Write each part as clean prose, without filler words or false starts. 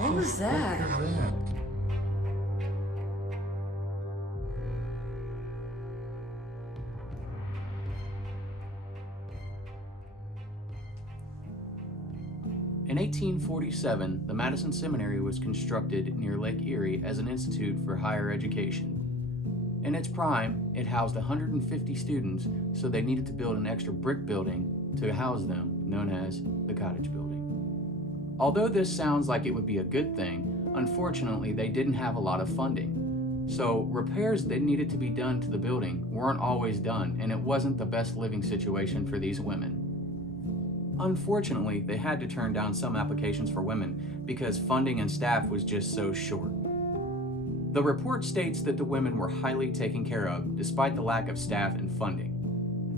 What was that? What was that? In 1847, the Madison Seminary was constructed near Lake Erie as an institute for higher education. In its prime, it housed 150 students, so they needed to build an extra brick building to house them, known as the Cottage Building. Although this sounds like it would be a good thing, unfortunately they didn't have a lot of funding. So repairs that needed to be done to the building weren't always done, and it wasn't the best living situation for these women. Unfortunately, they had to turn down some applications for women because funding and staff was just so short. The report states that the women were highly taken care of despite the lack of staff and funding.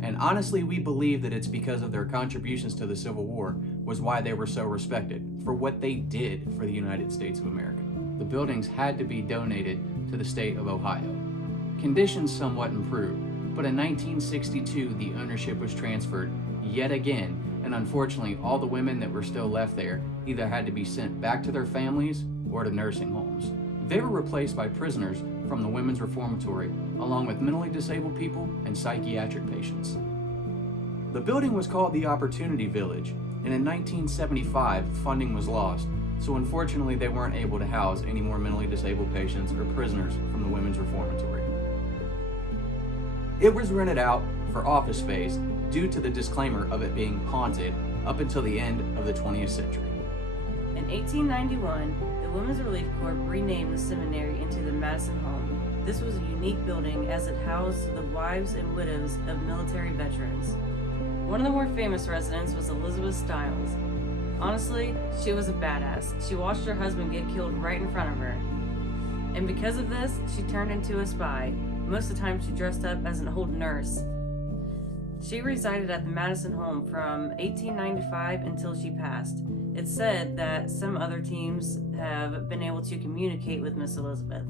And honestly, we believe that it's because of their contributions to the Civil War was why they were so respected for what they did for the United States of America. The buildings had to be donated to the state of Ohio. Conditions somewhat improved, but in 1962 the ownership was transferred yet again, and unfortunately all the women that were still left there either had to be sent back to their families or to nursing homes. They were replaced by prisoners from the women's reformatory, along with mentally disabled people and psychiatric patients. The building was called the Opportunity Village, and in 1975 funding was lost, so unfortunately they weren't able to house any more mentally disabled patients or prisoners from the women's reformatory. It was rented out for office space due to the disclaimer of it being haunted up until the end of the 20th century. In 1891, the Women's Relief Corps renamed the seminary into the Madison Home. This was a unique building as it housed the wives and widows of military veterans. One of the more famous residents was Elizabeth Stiles. Honestly, she was a badass. She watched her husband get killed right in front of her. And because of this, she turned into a spy. Most of the time, she dressed up as an old nurse. She resided at the Madison Home from 1895 until she passed. It's said that some other teams have been able to communicate with Miss Elizabeth.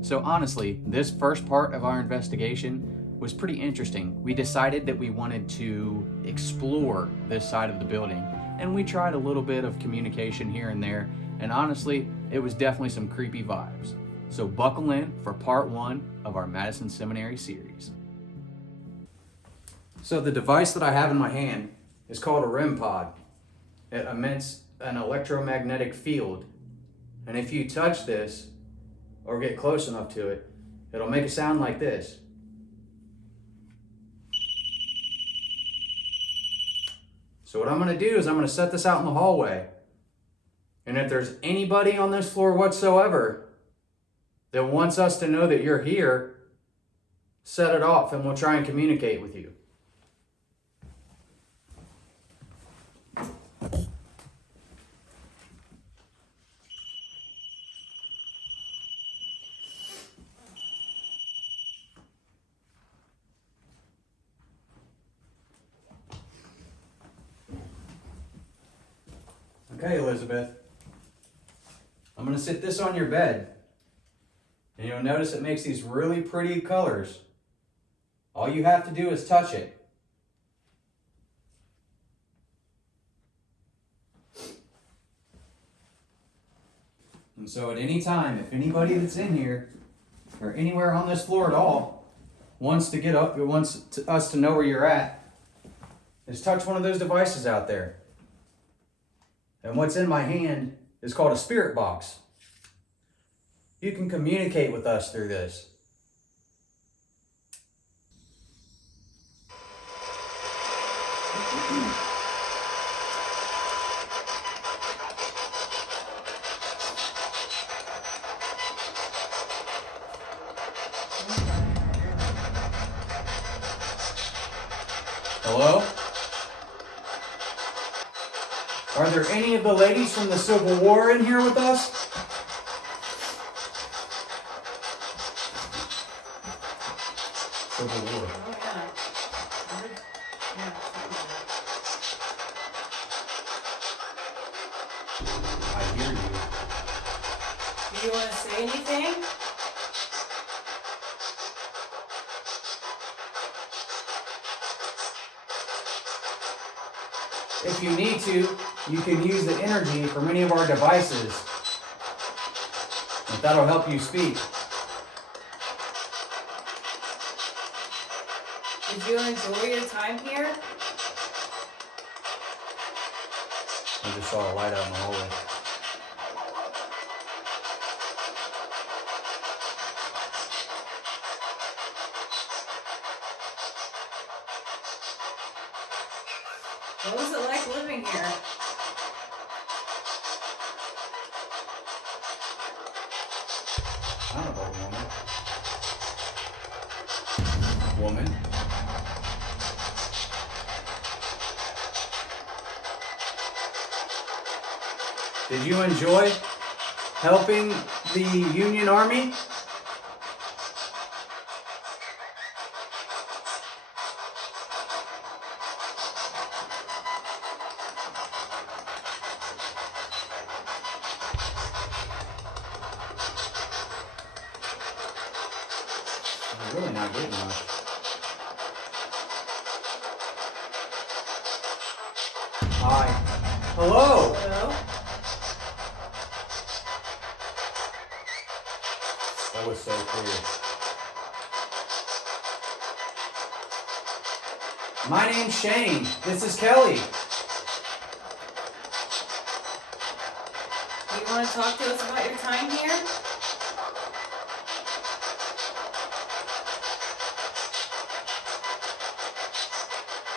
So honestly, this first part of our investigation was pretty interesting. We decided that we wanted to explore this side of the building, and we tried a little bit of communication here and there, and honestly, it was definitely some creepy vibes. So buckle in for part 1 of our Madison Seminary series. So the device that I have in my hand is called a REM pod. It emits an electromagnetic field, and if you touch this or get close enough to it, it'll make a sound like this. So what I'm going to do is I'm going to set this out in the hallway, and if there's anybody on this floor whatsoever that wants us to know that you're here, set it off and we'll try and communicate with you. Okay, Elizabeth, I'm going to sit this on your bed, and you'll notice it makes these really pretty colors. All you have to do is touch it. And so at any time, if anybody that's in here or anywhere on this floor at all wants to get up, us to know where you're at, just touch one of those devices out there. And what's in my hand is called a spirit box. You can communicate with us through this. Hello? Are there any of the ladies from the Civil War in here with us? Civil War. Oh, yeah. I hear you. Do you want to say anything? If you need to, you can use the energy from any of our devices. If that'll help you speak. Did you enjoy your time here? I just saw a light out in the hallway. What was it like living here? I don't know, woman. Woman. Did you enjoy helping the Union Army? I'm really not getting much. Hi. Hello. Hello? That was so clear. My name's Shane. This is Kelly. Do you want to talk to us about your time here?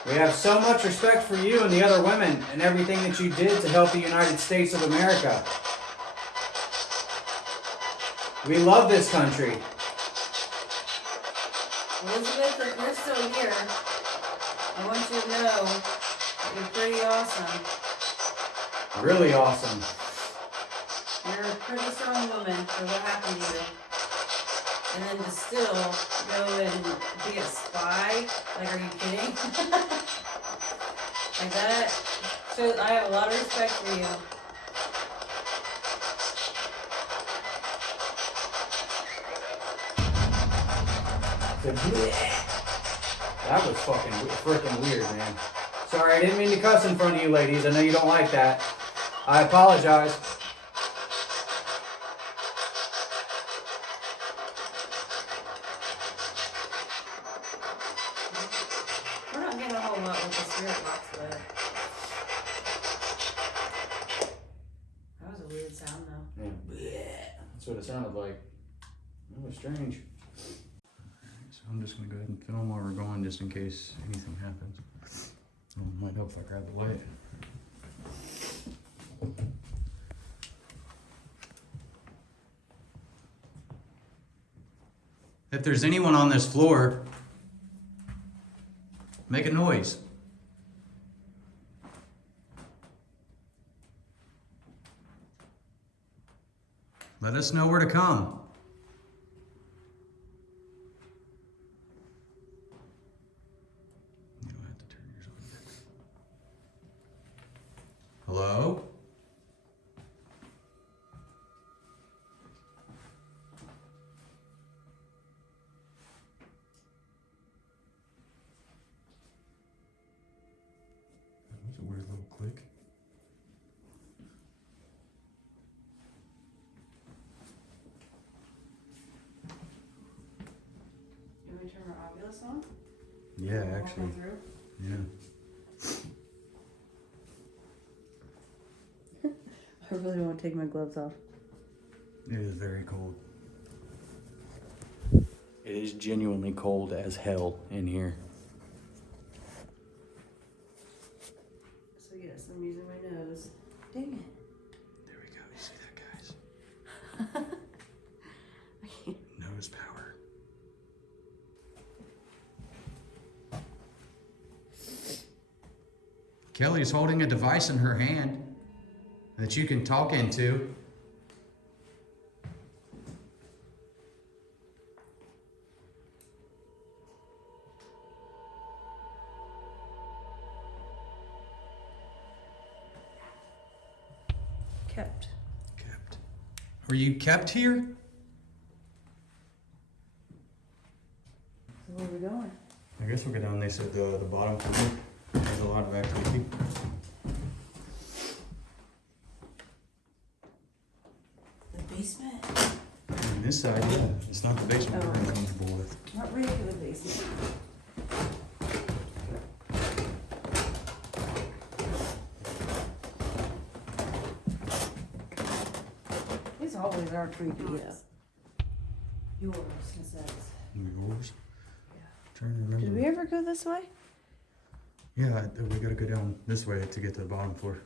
We have so much respect for you and the other women and everything that you did to help the United States of America. We love this country. Elizabeth, if you're still here, I want you to know that you're pretty awesome. Really awesome. You're a pretty strong woman for what happened to you. And then to still go and be a spy? Like, are you kidding? Like that shows I have a lot of respect for you. That was fucking freaking weird, man. Sorry, I didn't mean to cuss in front of you ladies. I know you don't like that. I apologize. We're not getting a whole lot with the spirit box, but that was a weird sound though. Yeah. That's what it sounded like. That was strange. So I'm just gonna go ahead and film while we're going, just in case anything happens. Oh, it might help if I grab the light. If there's anyone on this floor, make a noise. Let us know where to come. You don't have to turn yours on yet. Hello? That was a weird little click. You want me to turn our Oculus on? Yeah, Walk actually. on through? Yeah. I really don't want to take my gloves off. It is very cold. It is genuinely cold as hell in here. So yes, I'm using my nose. Dang There we go. You see that, guys? it. Nose power. Kelly's holding a device in her hand that you can talk into. Kept. Kept. Are you kept here? So where are we going? I guess we'll go down. They said the bottom floor. There's a lot of activity. basement? On this side, yeah. It's not the basement we're uncomfortable with. Not ready for the basement. These hallways are creepy, yeah. Yours, it says. Yours? Yeah. Trying to remember. Did we ever go this way? Yeah, we gotta go down this way to get to the bottom floor.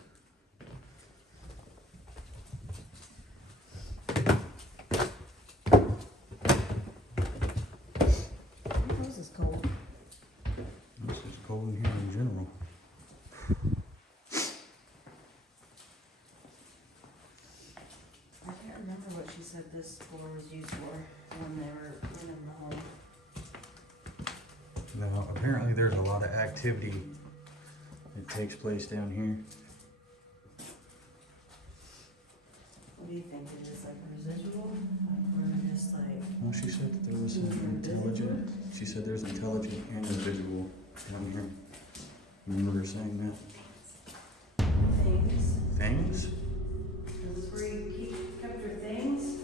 This is cold. This is cold in here in general. I can't remember what she said this floor was used for when they were in the home. Now, apparently there's a lot of activity that takes place down here. What do you think it is, like residual? Or just like... Well, she said that there was some intelligent, she said there's intelligent and invisible down here. Remember her saying that? Things? Things? Is this where you kept your things?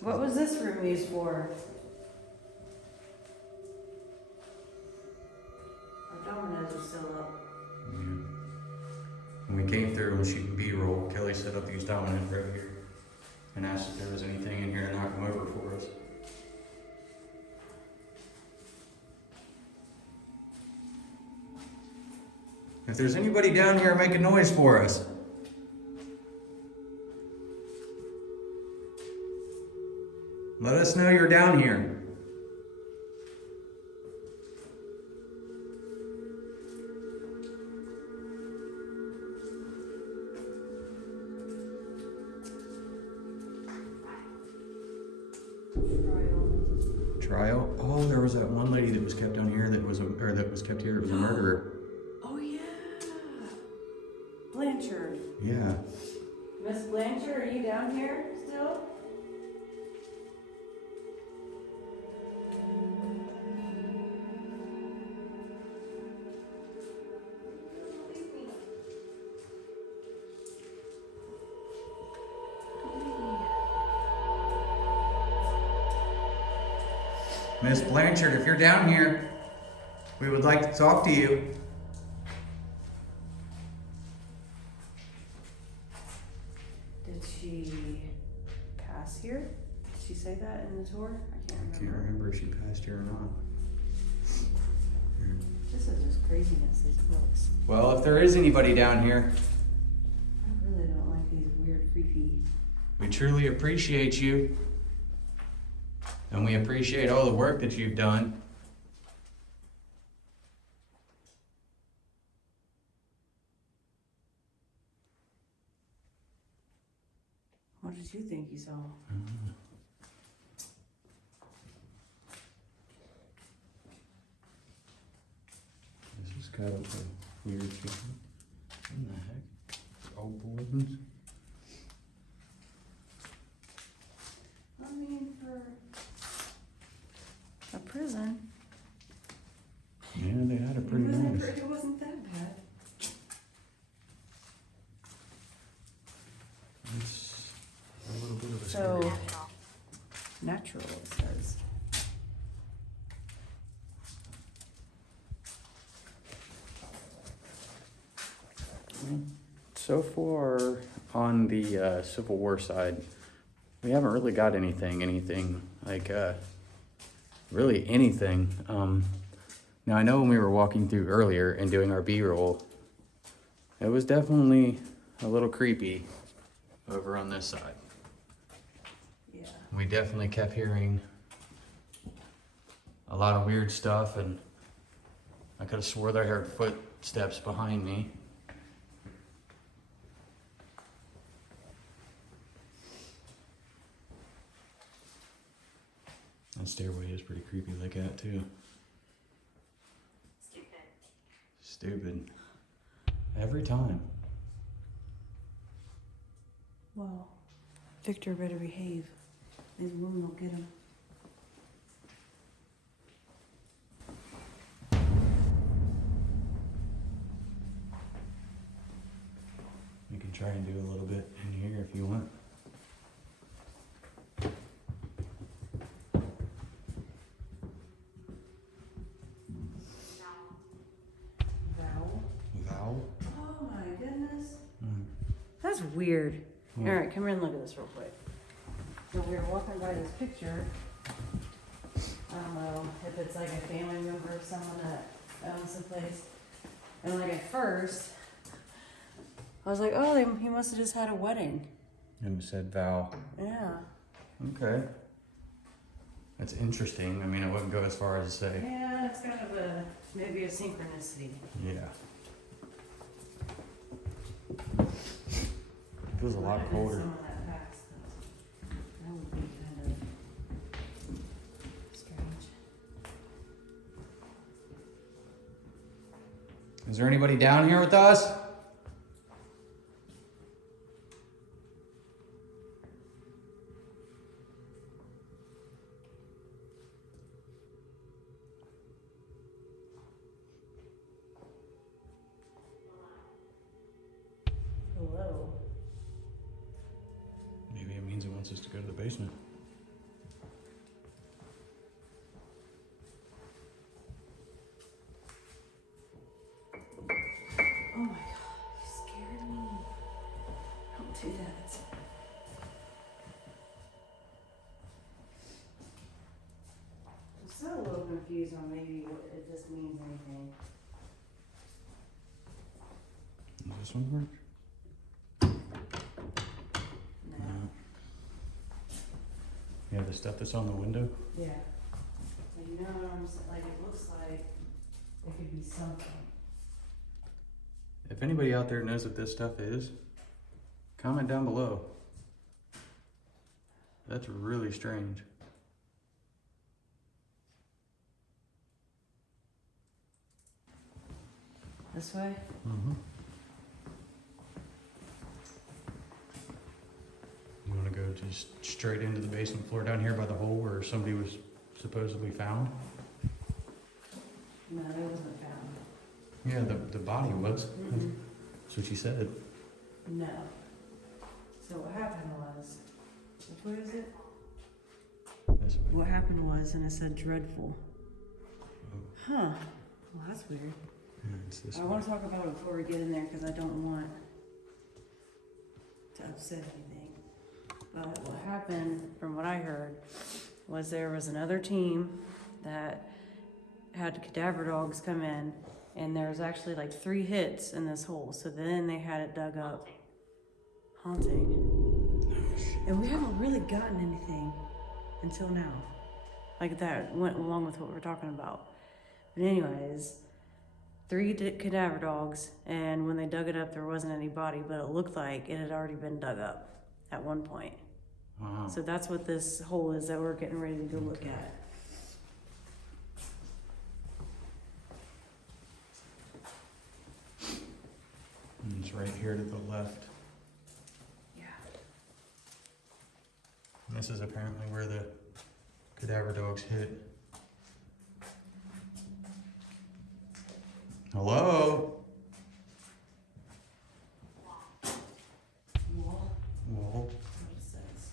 What was this room used for? Our dominoes are still up. Yeah. When we came through and shooting B-roll, Kelly set up these dominoes right here and asked if there was anything in here to knock them over for us. If there's anybody down here, make a noise for us. Let us know you're down here. Trial? Oh, there was that one lady that was kept down here that was kept here. It was a murderer. Oh yeah. Blanchard. Yeah. Miss Blanchard, are you down here still? Miss Blanchard, if you're down here, we would like to talk to you. Did she pass here? Did she say that in the tour? I can't I remember. can't remember if she passed here or not. This is just craziness, these books. Well, if there is anybody down here, I really don't like these weird, creepy... we truly appreciate you. And we appreciate all the work that you've done. What did you think you saw? This is kind of a weird feeling. What the heck? Old bulletins? I mean, for a prison. Yeah, they had it pretty nice. It wasn't that bad. It's a little bit of a So, scary. natural, it says. So far on the Civil War side, we haven't really got anything like really anything. Now I know when we were walking through earlier and doing our B-roll, it was definitely a little creepy over on this side. Yeah. We definitely kept hearing a lot of weird stuff, and I could have swore that I heard footsteps behind me. That stairway is pretty creepy like that too. Stupid. Every time. Well, Victor better behave. These women will get him. Making Try and do a little bit in here if you want. Vowel? Oh my goodness. Mm. That's weird. Yeah. Alright, come here and look at this real quick. So we were walking by this picture. I don't know if it's like a family member of someone that owns the place. And like at first, I was like, oh, he must have just had a wedding. And it said vow. Yeah. Okay. That's interesting. I mean, I wouldn't go as far as to say. Yeah, it's kind of maybe a synchronicity. Yeah. It feels a lot colder. Some of that past, that would be kind of strange. Is there anybody down here with us? Hello. Maybe it means it wants us to go to the basement. Oh my god, you scared me. Don't do that. I'm still a little confused on maybe what if this means anything. Does this one work? No. Yeah, the stuff that's on the window. Yeah. So you know what I'm saying? Like it looks like it could be something. If anybody out there knows what this stuff is, comment down below. That's really strange. This way? Mm-hmm. You want to go just straight into the basement floor down here by the hole where somebody was supposedly found? No, it wasn't found. Yeah, the body was. Mm-mm. That's what she said. No. So what happened was, which way is it? This way. What happened was, and it said dreadful. Oh, Huh. Well, that's weird. yeah, it's this I way. want to talk about it before we get in there because I don't want to upset anything. But what happened, from what I heard, was there was another team that had cadaver dogs come in, and there was actually like 3 hits in this hole. So then they had it dug up. Haunting. And we haven't really gotten anything until now. Like that went along with what we're talking about. But anyways, 3 cadaver dogs, and when they dug it up, there wasn't any body, but it looked like it had already been dug up at one point. Wow. So that's what this hole is that we're getting ready to go look at. And it's right here to the left. Yeah. And this is apparently where the cadaver dogs hit. Hello? Wall. Wall. What it says.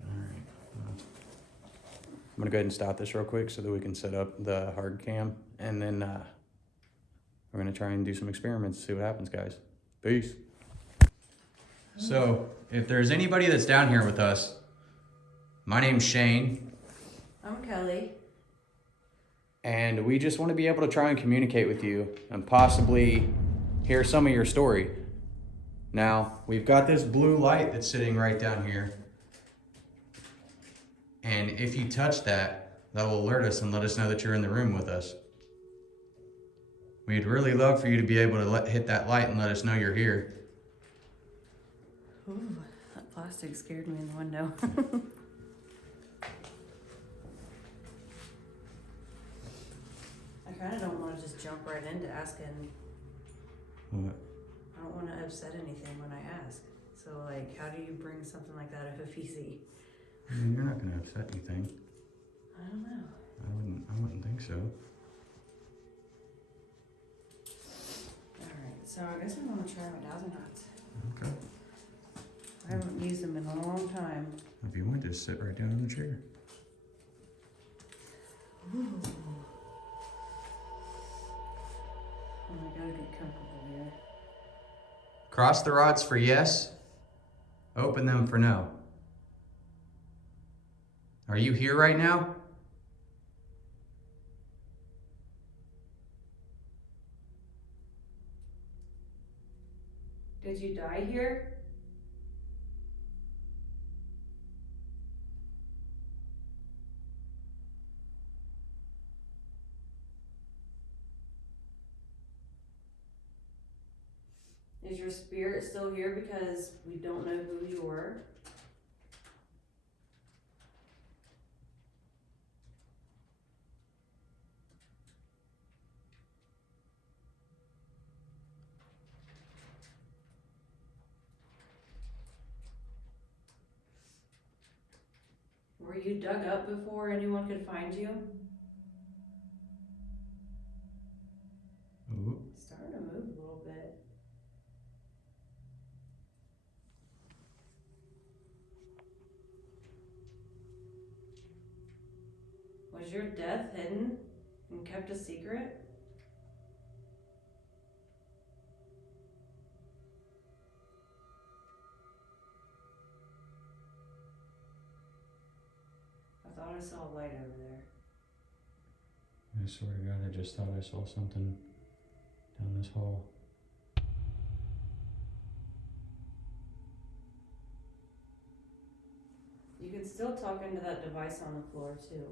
Alright. I'm gonna go ahead and stop this real quick so that we can set up the hard cam, and then we're gonna try and do some experiments, see what happens, guys. Peace. So, if there's anybody that's down here with us, my name's Shane, I'm Kelly. and we just want to be able to try and communicate with you and possibly hear some of your story. Now, we've got this blue light that's sitting right down here. And if you touch that, that will alert us and let us know that you're in the room with us. We'd really love for you to be able to hit that light and let us know you're here. Ooh, that plastic scared me in the window. I kind of don't want to just jump right into asking. What? I don't want to upset anything when I ask. So, like, how do you bring something like that up if you see? I mean, you're not going to upset anything. I don't know. I wouldn't think think so. Alright, so I guess I'm gonna try my dowsing rods. Okay. I haven't used them in a long time. If you want, just sit right down in the chair. Ooh. Oh, I gotta get comfortable here. Cross the rods for yes. Open them for no. Are you here right now? Did you die here? Is your spirit still here because we don't know who you were? Were you dug up before anyone could find you? Ooh. It's starting to move a little bit. Was your death hidden and kept a secret? I thought I saw a light over there. I swear to God, I just thought I saw something down this hall. You can still talk into that device on the floor too.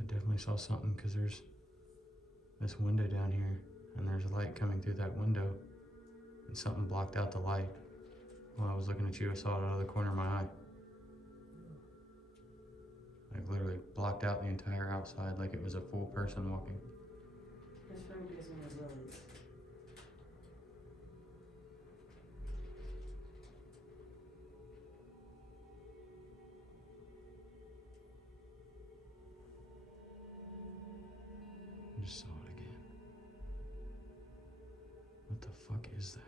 I definitely saw something because there's this window down here and there's light coming through that window and something blocked out the light. While I was looking at you, I saw it out of the corner of my eye. Like literally blocked out the entire outside like it was a full person walking. This room gives me the willies. I just saw it again. What the fuck is that?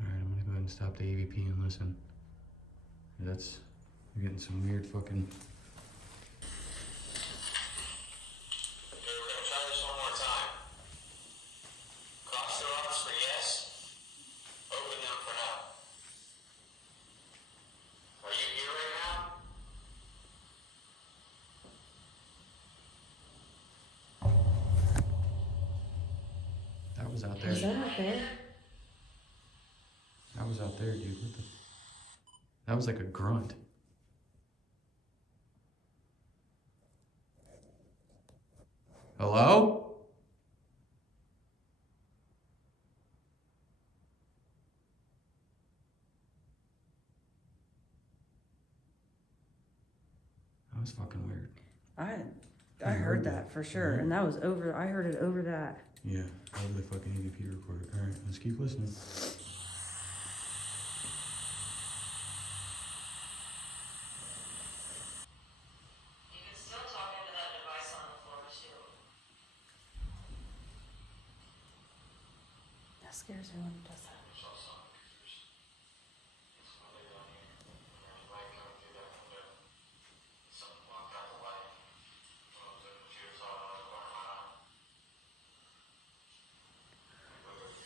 Alright, I'm gonna go ahead and stop the AVP and listen. That's, you're getting some weird fucking... That was out there. Was that out there? That was out there, dude. What the... That was like a grunt. Hello? That was fucking weird. I heard that for sure, and that was over. I heard it over that. Yeah, over the fucking AVP recorder. Alright, let's keep listening. You can still talk into that device on the floor too. That scares me when it does that.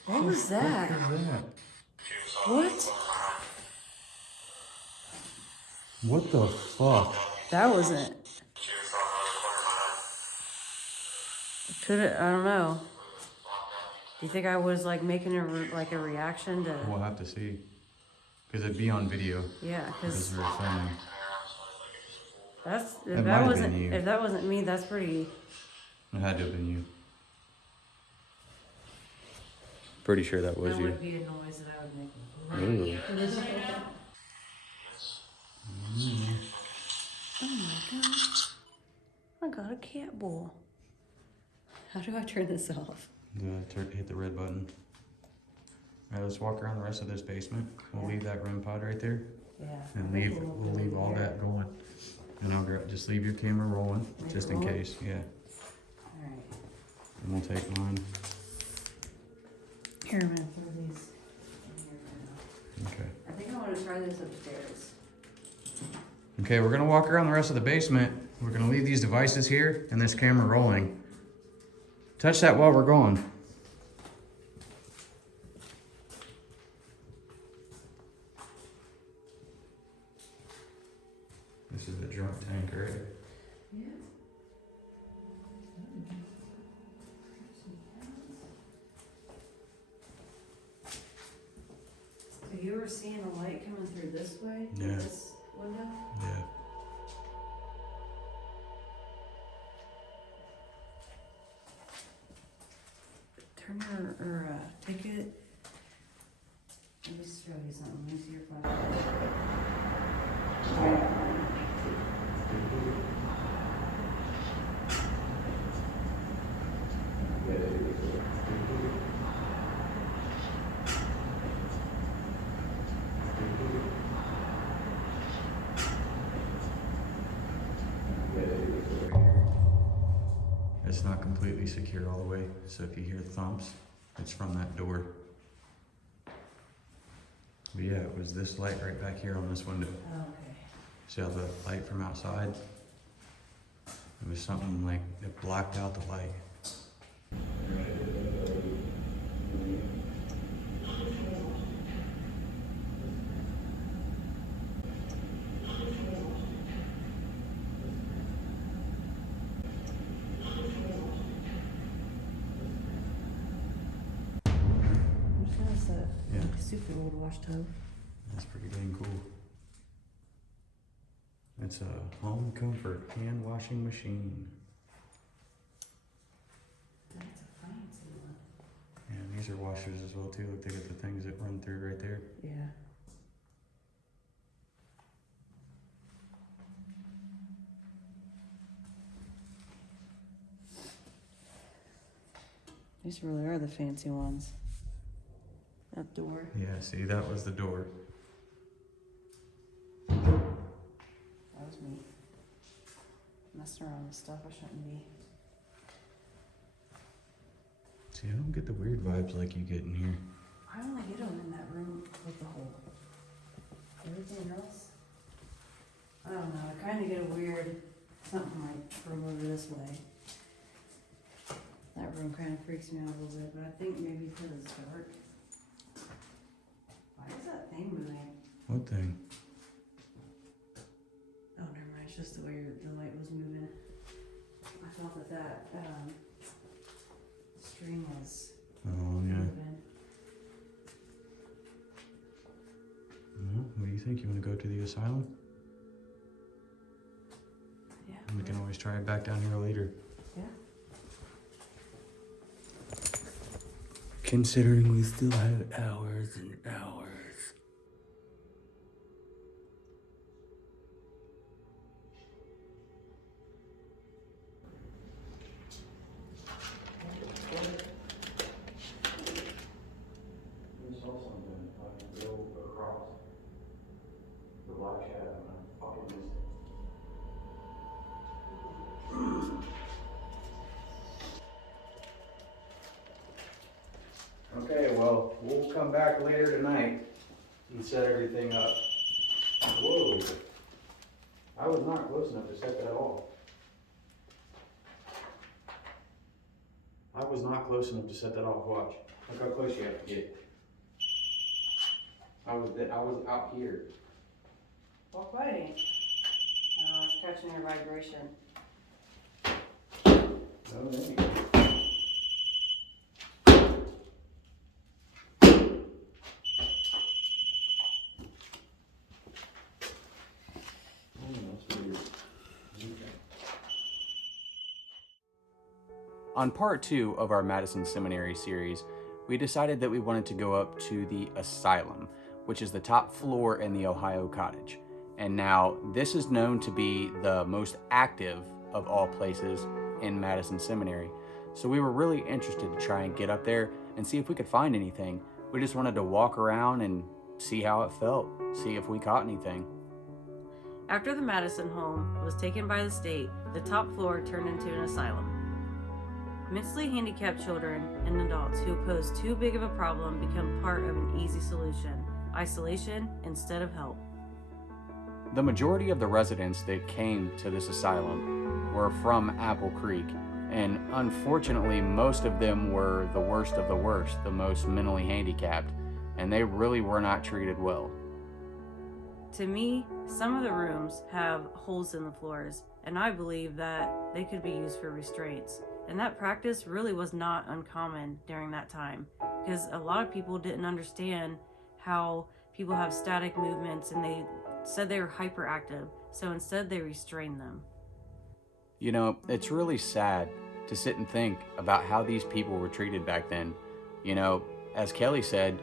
What was that? What was that? What? What the fuck? That wasn't. Could it? I don't know. Do you think I was like making a reaction to? We'll have to see. Because it'd be on video. Yeah, Because because we were filming. that's It might have wasn't been you. if that wasn't me. That's pretty. It had to have been you. Pretty sure that was That you. would be a noise that I would make. Ooh. Oh my god! I got a cat ball. How do I turn this off? Hit the red button. All right, let's walk around the rest of this basement. We'll leave that REM pod right there. Yeah. And we'll leave all that going. And I'll just leave your camera rolling, just in case, yeah. All right. And we'll take mine. Here, I'm gonna throw these in here for now. Okay. I think I want to try this upstairs. Okay, we're gonna walk around the rest of the basement. We're gonna leave these devices here and this camera rolling. Touch that while we're going. This is the drunk tank, right? Yeah. So you were seeing a light coming through this way? Yeah. This window? Yeah. Turn your, take it. Let me show you something. Let me see your flashlight. It's not completely secure all the way, so if you hear thumps, it's from that door. But yeah, it was this light right back here on this window. Oh, okay. See how the light from outside? It was something like, it blocked out the light. What's that? Yeah. Stupid old wash tub. That's pretty dang cool. It's a home comfort hand washing machine. That's a fancy one. And these are washers as well too. Look, they got the things that run through right there. Yeah. These really are the fancy ones. That door. Yeah, see, that was the door. That was me. Messing around with stuff I shouldn't be. See, I don't get the weird vibes like you get in here. I only get them in that room with the hole. Everything else, I don't know. I kind of get a weird something like from over this way. That room kind of freaks me out a little bit, but I think maybe because it's dark. Why is that thing moving? What thing? Oh, never mind. It's just the way the light was moving. I thought that string was Oh, yeah. moving. Well, what do you think? You want to go to the asylum? Yeah. We can always try it back down here later. Yeah. Considering we still have hours and hours. I saw something like go across the black shadow and I fucking missed it. Okay, well, we'll come back later tonight and set everything up. Whoa. I was not close enough to set that off. I was not close enough to set that off. Watch. Look how close you have to get. I was out here. Walk by. Oh, it's catching your vibration. Oh, there you go. On part 2 of our Madison Seminary series, we decided that we wanted to go up to the asylum, which is the top floor in the Ohio cottage. And now this is known to be the most active of all places in Madison Seminary. So we were really interested to try and get up there and see if we could find anything. We just wanted to walk around and see how it felt, see if we caught anything. After the Madison home was taken by the state, the top floor turned into an asylum. Mentally handicapped children and adults who pose too big of a problem become part of an easy solution: isolation instead of help. The majority of the residents that came to this asylum were from Apple Creek, and unfortunately most of them were the worst of the worst, the most mentally handicapped, and they really were not treated well. To me, some of the rooms have holes in the floors, and I believe that they could be used for restraints. And that practice really was not uncommon during that time, because a lot of people didn't understand how people have static movements, and they said they were hyperactive, so instead they restrained them. You know, it's really sad to sit and think about how these people were treated back then. You know, as Kelly said,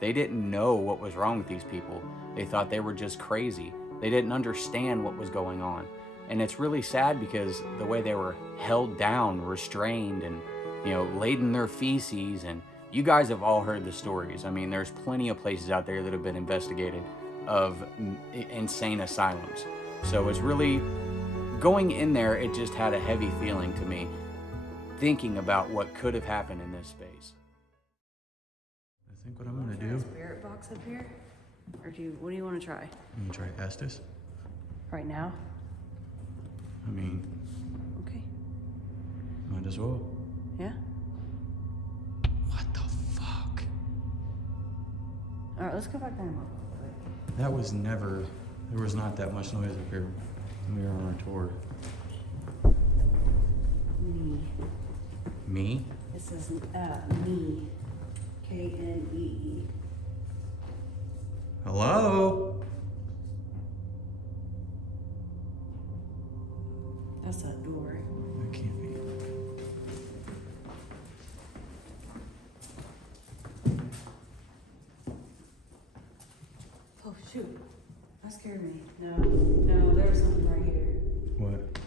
they didn't know what was wrong with these people. They thought they were just crazy. They didn't understand what was going on. And it's really sad because the way they were held down, restrained, and, you know, laid in their feces. And you guys have all heard the stories. I mean, there's plenty of places out there that have been investigated of insane asylums. So it's really, going in there, it just had a heavy feeling to me, thinking about what could have happened in this space. I think what I'm gonna do. Spirit box up here, or what do you want to try? I'm gonna try Estes. Right now? I mean, Okay. might as well. Yeah. What the fuck? All right, let's go back down. That was never. There was not that much noise up here when we were on our tour. Me. Me? It says me. Knee. Hello? That's that door. That can't be. Oh shoot, that scared me. No, there was something right here. What?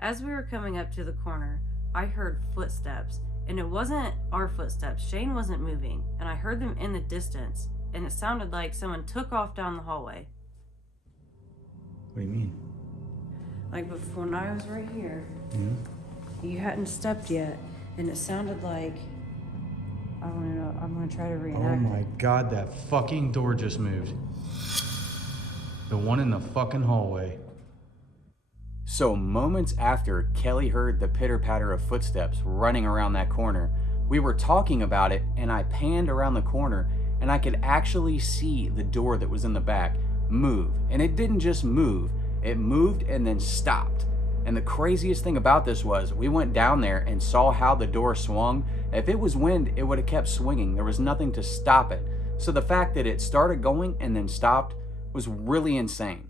As we were coming up to the corner, I heard footsteps, and it wasn't our footsteps. Shane wasn't moving, and I heard them in the distance, and it sounded like someone took off down the hallway. What do you mean? Like before, when I was right here, Yeah? you hadn't stepped yet, and it sounded like, I don't know, I'm gonna try to Oh reenact my it. god, that fucking door just moved. The one in the fucking hallway. So moments after Kelly heard the pitter-patter of footsteps running around that corner, we were talking about it, and I panned around the corner and I could actually see the door that was in the back move. And it didn't just move, it moved and then stopped. And the craziest thing about this was we went down there and saw how the door swung. If it was wind, it would have kept swinging. There was nothing to stop it. So the fact that it started going and then stopped was really insane.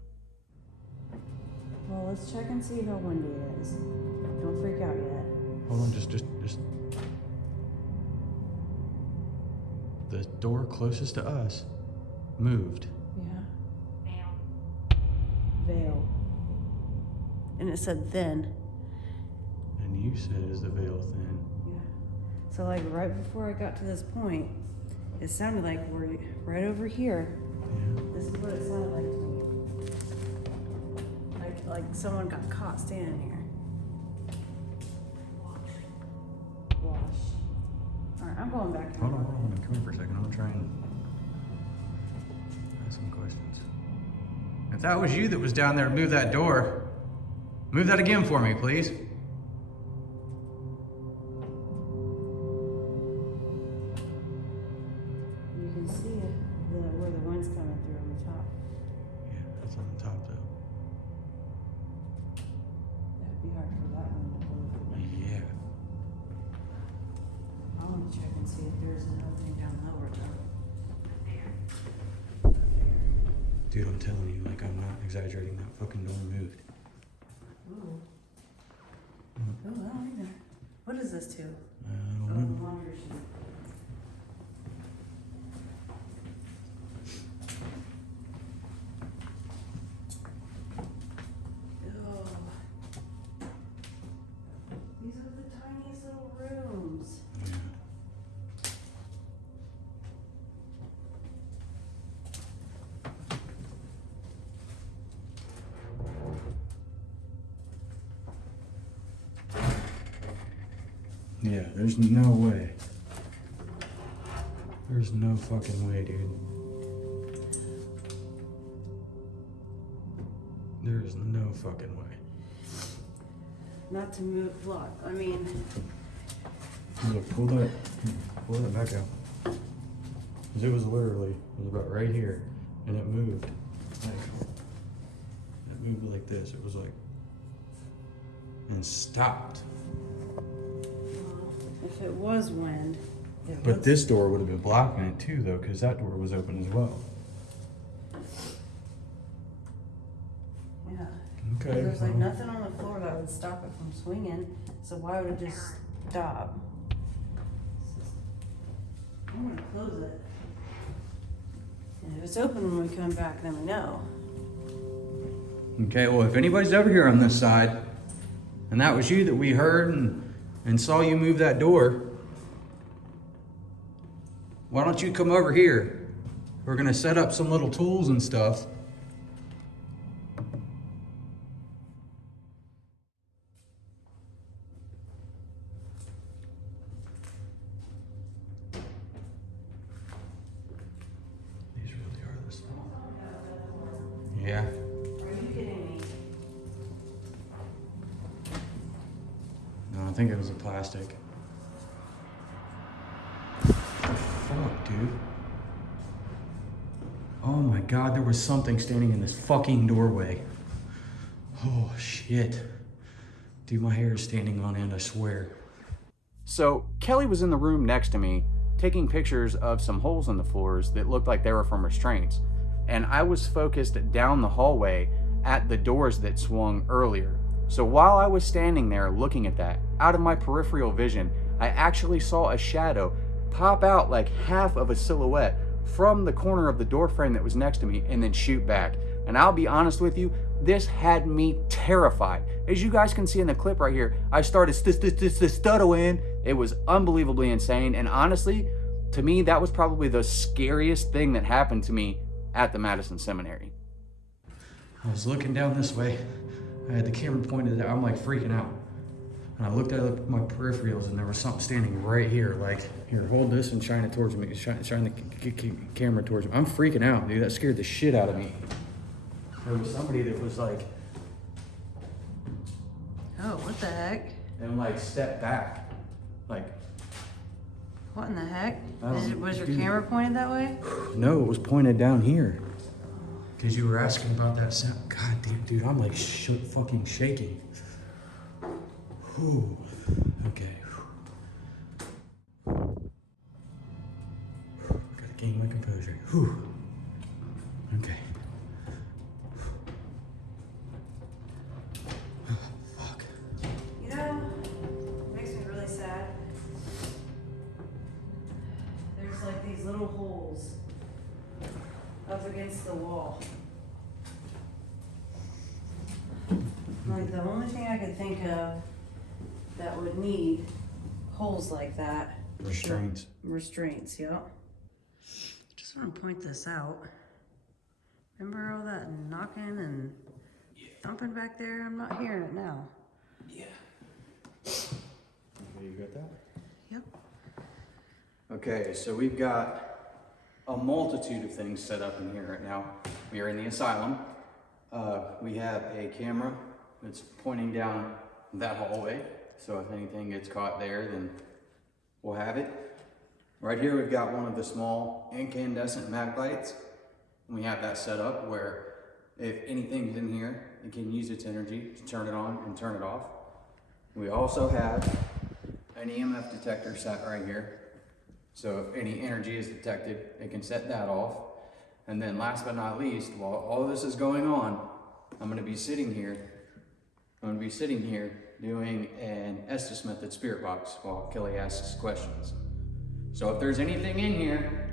Well, let's check and see how windy it is. Don't freak out yet. Hold on, just. The door closest to us moved. Yeah. Veil. And it said then. And you said, is the veil thin? Yeah. So like right before I got to this point, it sounded like we're right over here. Yeah. This is what it sounded like to me. Like someone got caught standing here. Wash. Alright, I'm going back to Hold on. Come here for a second. I'm gonna try and ask some questions. If that was you that was down there, move that door. Move that again for me, please. You can see it, where the wind's coming through on the top. Yeah, that's on the top though. That'd be hard for that one to blow through. Yeah. I want to check and see if there's an opening down lower though. Dude, I'm telling you, like, I'm not exaggerating. That fucking door moved. Ooh. Oh, I don't either. What is this to? I Oh, don't know. monitor sheet. Oh. These are the tiniest rooms. Yeah, there's no way. There's no fucking way, dude. There's no fucking way. Not to move block. I mean, Look, pull that back out. Cause it was about right here, and it moved. It moved like this. It was like, and stopped. if it was wind, But this door would have been blocking it too, though, because that door was open as well. yeah. Okay. There's like nothing on the floor that would stop it from swinging, so why would it just stop? I'm gonna close it. And if it's open when we come back, then we know. Okay, well, if anybody's over here on this side, and that was you that we heard and saw you move that door, why don't you come over here? We're gonna set up some little tools and stuff. These really are this small. Yeah. Are you kidding me? No, I think it was a plastic. Fuck, dude. Oh my god, there was something standing in this fucking doorway. Oh shit. Dude, my hair is standing on end, I swear. So Kelly was in the room next to me taking pictures of some holes in the floors that looked like they were from restraints. And I was focused down the hallway at the doors that swung earlier. So while I was standing there looking at that, out of my peripheral vision, I actually saw a shadow pop out like half of a silhouette from the corner of the door frame that was next to me and then shoot back. And I'll be honest with you, this had me terrified. As you guys can see in the clip right here, I started stuttering. It was unbelievably insane. And honestly, to me, that was probably the scariest thing that happened to me at the Madison Seminary. I was looking down this way. I had the camera pointed out. I'm like freaking out. And I looked at my peripherals and there was something standing right here. Like, here, hold this and shine it towards me. Shine the camera towards me. I'm freaking out, dude. That scared the shit out of me. There was somebody that was like, Oh, what the heck? and like stepped back. Like, What in the heck? I don't- Was your dude. camera pointed that way? no, it was pointed down here. Cause you were asking about that sound. God damn, dude, I'm like fucking shaking. Whew. Okay. Gotta gain my composure. Whew. Okay. Fuck. You know, it makes me really sad. There's like these little holes up against the wall. Like the only thing I could think of that would need holes like that. Restraints. Restraints, yeah. Just want to point this out. Remember all that knocking and thumping back there? I'm not hearing it now. Yeah. Okay, you got that? Yep. Okay, so we've got a multitude of things set up in here right now. We are in the asylum. We have a camera that's pointing down that hallway. So if anything gets caught there, then we'll have it. Right here, we've got one of the small incandescent mag lights. We have that set up where if anything's in here, it can use its energy to turn it on and turn it off. We also have an EMF detector set right here. So if any energy is detected, it can set that off. And then last but not least, while all this is going on, I'm gonna be sitting here doing an Estes Method spirit box while Kelly asks questions. So if there's anything in here,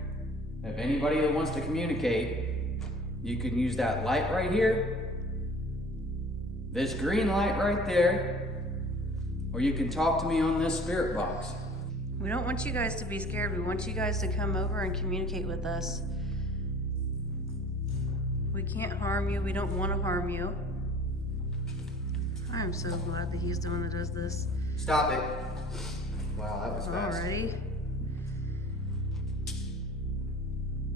if anybody that wants to communicate, you can use that light right here, this green light right there, or you can talk to me on this spirit box. We don't want you guys to be scared. We want you guys to come over and communicate with us. We can't harm you. We don't want to harm you. I am so glad that he's the one that does this. Stop it. Wow, that was fast. Alrighty.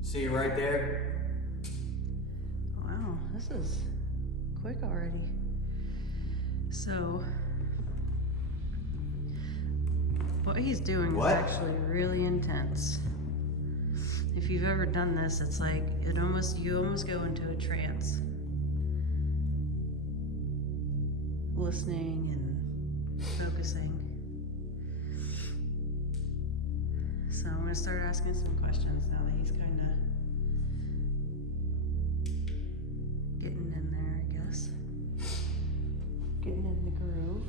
See you right there? Wow, this is quick already. So, what he's doing is actually really intense. If you've ever done this, it's like you almost go into a trance, listening and focusing. So I'm gonna start asking some questions now that he's kind of getting in there, I guess. Getting in the groove.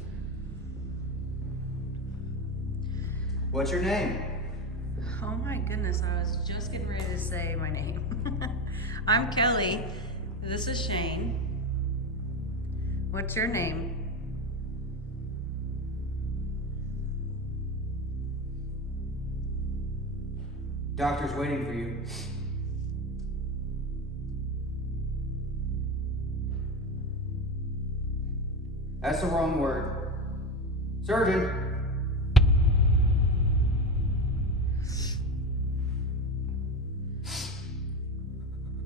What's your name? Oh my goodness, I was just getting ready to say my name. I'm Kelly. This is Shane. What's your name? Doctor's waiting for you. That's the wrong word. Surgeon!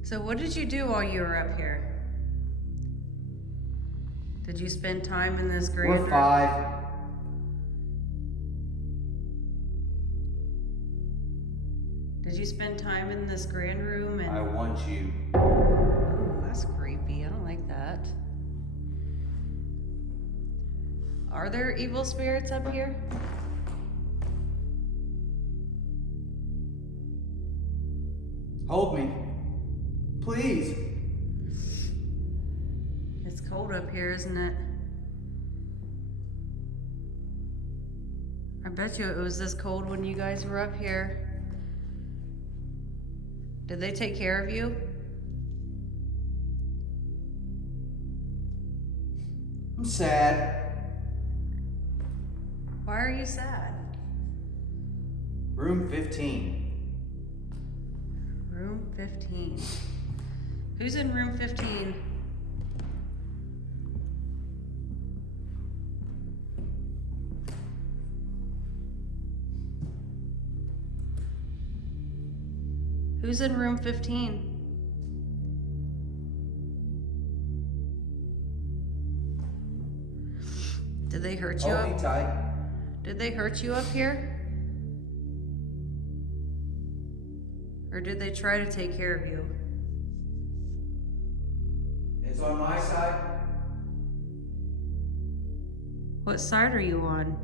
So what did you do while you were up here? Did you spend time in this grand room? We're 5. Did you spend time in this grand room and... I want you. Ooh, that's creepy. I don't like that. Are there evil spirits up here? Hold me. Please. It's cold up here, isn't it? I bet you it was this cold when you guys were up here. Did they take care of you? I'm sad. Why are you sad? Room 15. Room 15. Who's in room 15? Who's in room 15? Did they hurt you Hold me tight. Did they hurt you up here? Or did they try to take care of you? It's on my side. What side are you on?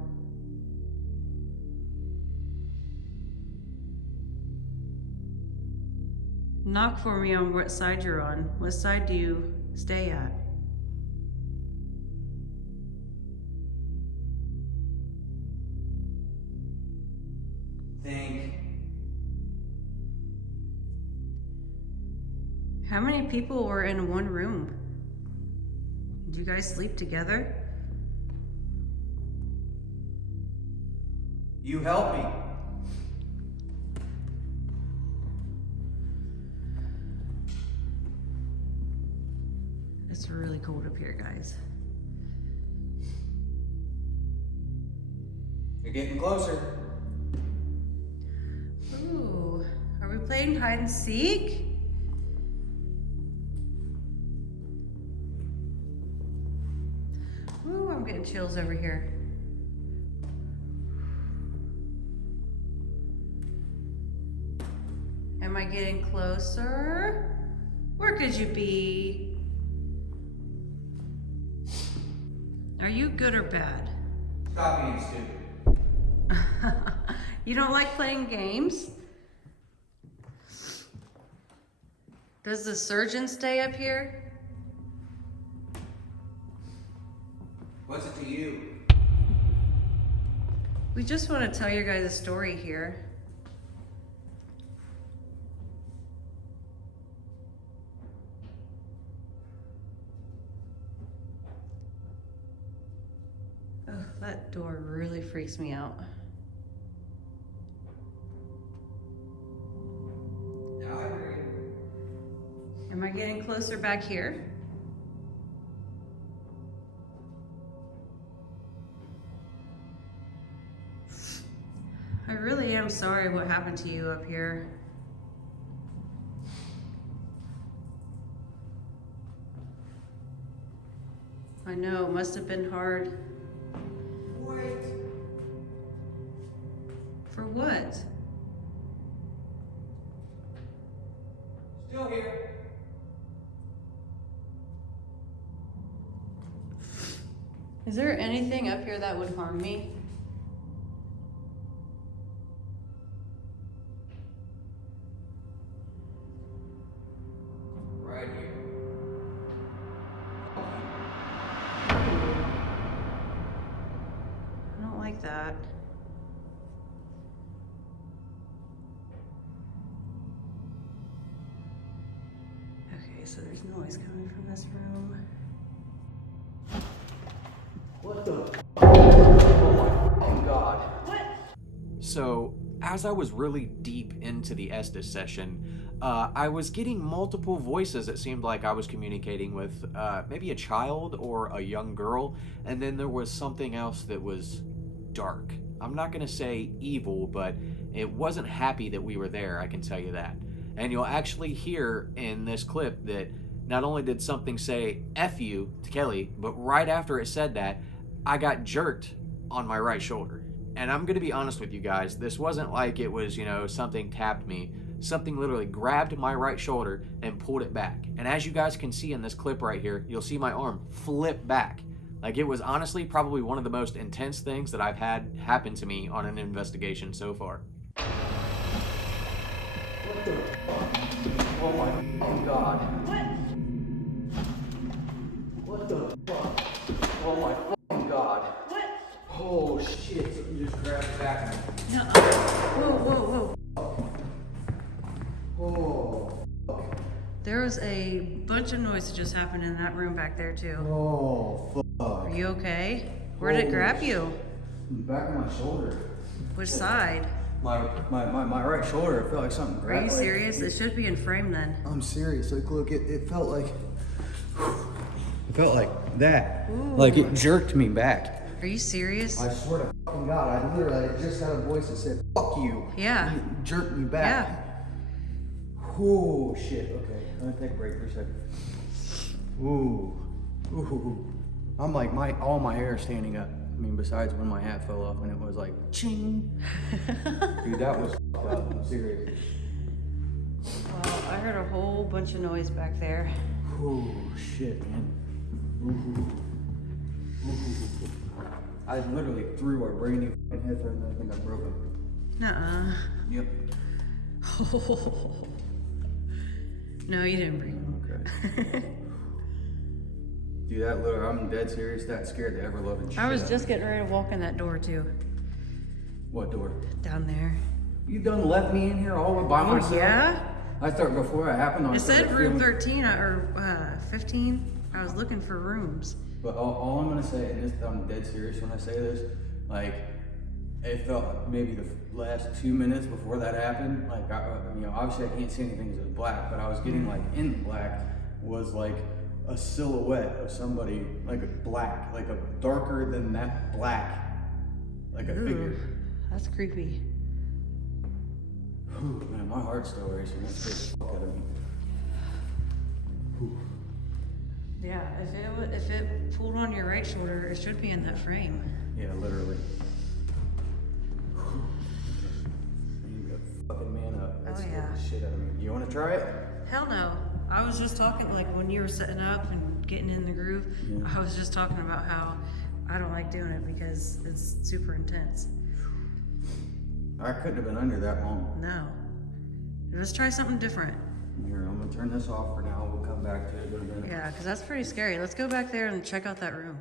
Knock for me on what side you're on. What side do you stay at? Think. How many people were in one room? Did you guys sleep together? You help me. It's really cold up here, guys. You're getting closer. Ooh, are we playing hide and seek? Ooh, I'm getting chills over here. Am I getting closer? Where could you be? Are you good or bad? Stop being stupid. You don't like playing games? Does the surgeon stay up here? What's it to you? We just want to tell you guys a story here. Oh, that door freaks me out. Yeah, I agree. Am I getting closer back here? I really am sorry what happened to you up here. I know, it must have been hard. Wait. For what? Still here. Is there anything up here that would harm me? Right here. I don't like that. Okay, so there's noise coming from this room. What the? Oh my God. What? So, as I was really deep into the Estes session, I was getting multiple voices. It seemed like I was communicating with maybe a child or a young girl, and then there was something else that was dark. I'm not going to say evil, but it wasn't happy that we were there, I can tell you that. And you'll actually hear in this clip that not only did something say F you to Kelly, but right after it said that, I got jerked on my right shoulder. And I'm going to be honest with you guys, this wasn't like it was, something tapped me. Something literally grabbed my right shoulder and pulled it back. And as you guys can see in this clip right here, you'll see my arm flip back. Like, it was honestly probably one of the most intense things that I've had happen to me on an investigation so far. What the fuck? Oh my God. What? What the fuck? Oh my fucking God. What? Oh shit, something just grabbed back. No. Whoa. Oh. There was a bunch of noise that just happened in that room back there too. Oh fuck. Are you okay? Where did it grab you? Back of my shoulder. Which side? My right shoulder. It felt like something Are grabbed. you serious? It should be in frame then. I'm serious. Like, look, it felt like. It felt like that. Ooh. Like it jerked me back. Are you serious? I swear to fucking God, I literally just had a voice that said, "Fuck you." Yeah. And it jerked me back. Yeah. Oh shit. Okay, I'm gonna take a break for a second. Ooh. I'm like all my hair standing up. I mean, besides when my hat fell off and it was like ching. Dude, that was fucked up. I'm serious. Well, I heard a whole bunch of noise back there. Oh shit, man. Ooh. I literally threw a brand new fucking headphone and I think I broke it. Nuh-uh. Yep. No, you didn't break them. Okay. Dude, that literally, I'm dead serious. That scared the ever-loving shit I was out just of me. getting ready to walk in that door too. What door? Down there. You done left me in here all by myself? Yeah? I thought before that happened, I It started said room feeling- 13 or 15. I was looking for rooms. But all I'm gonna say, and this, I'm dead serious when I say this, like, it felt like maybe the last 2 minutes before that happened, like, obviously I can't see anything because it's black, but I was getting like in the black was like a silhouette of somebody, like a black, like a darker than that black, like a figure. That's creepy. Whew, man, my heart's still racing. That scared the fuck out of me. Whew. Yeah, if it pulled on your right shoulder, it should be in that frame. Yeah, literally. You got fucking man up. That Oh, scared yeah. the shit out of me. You wanna try it? Hell no. I was just talking, like when you were setting up and getting in the groove, Yeah. I was just talking about how I don't like doing it because it's super intense. I couldn't have been under that long. No. Let's try something different. Here, I'm gonna turn this off for now. We'll come back to it in a minute. Yeah, because that's pretty scary. Let's go back there and check out that room.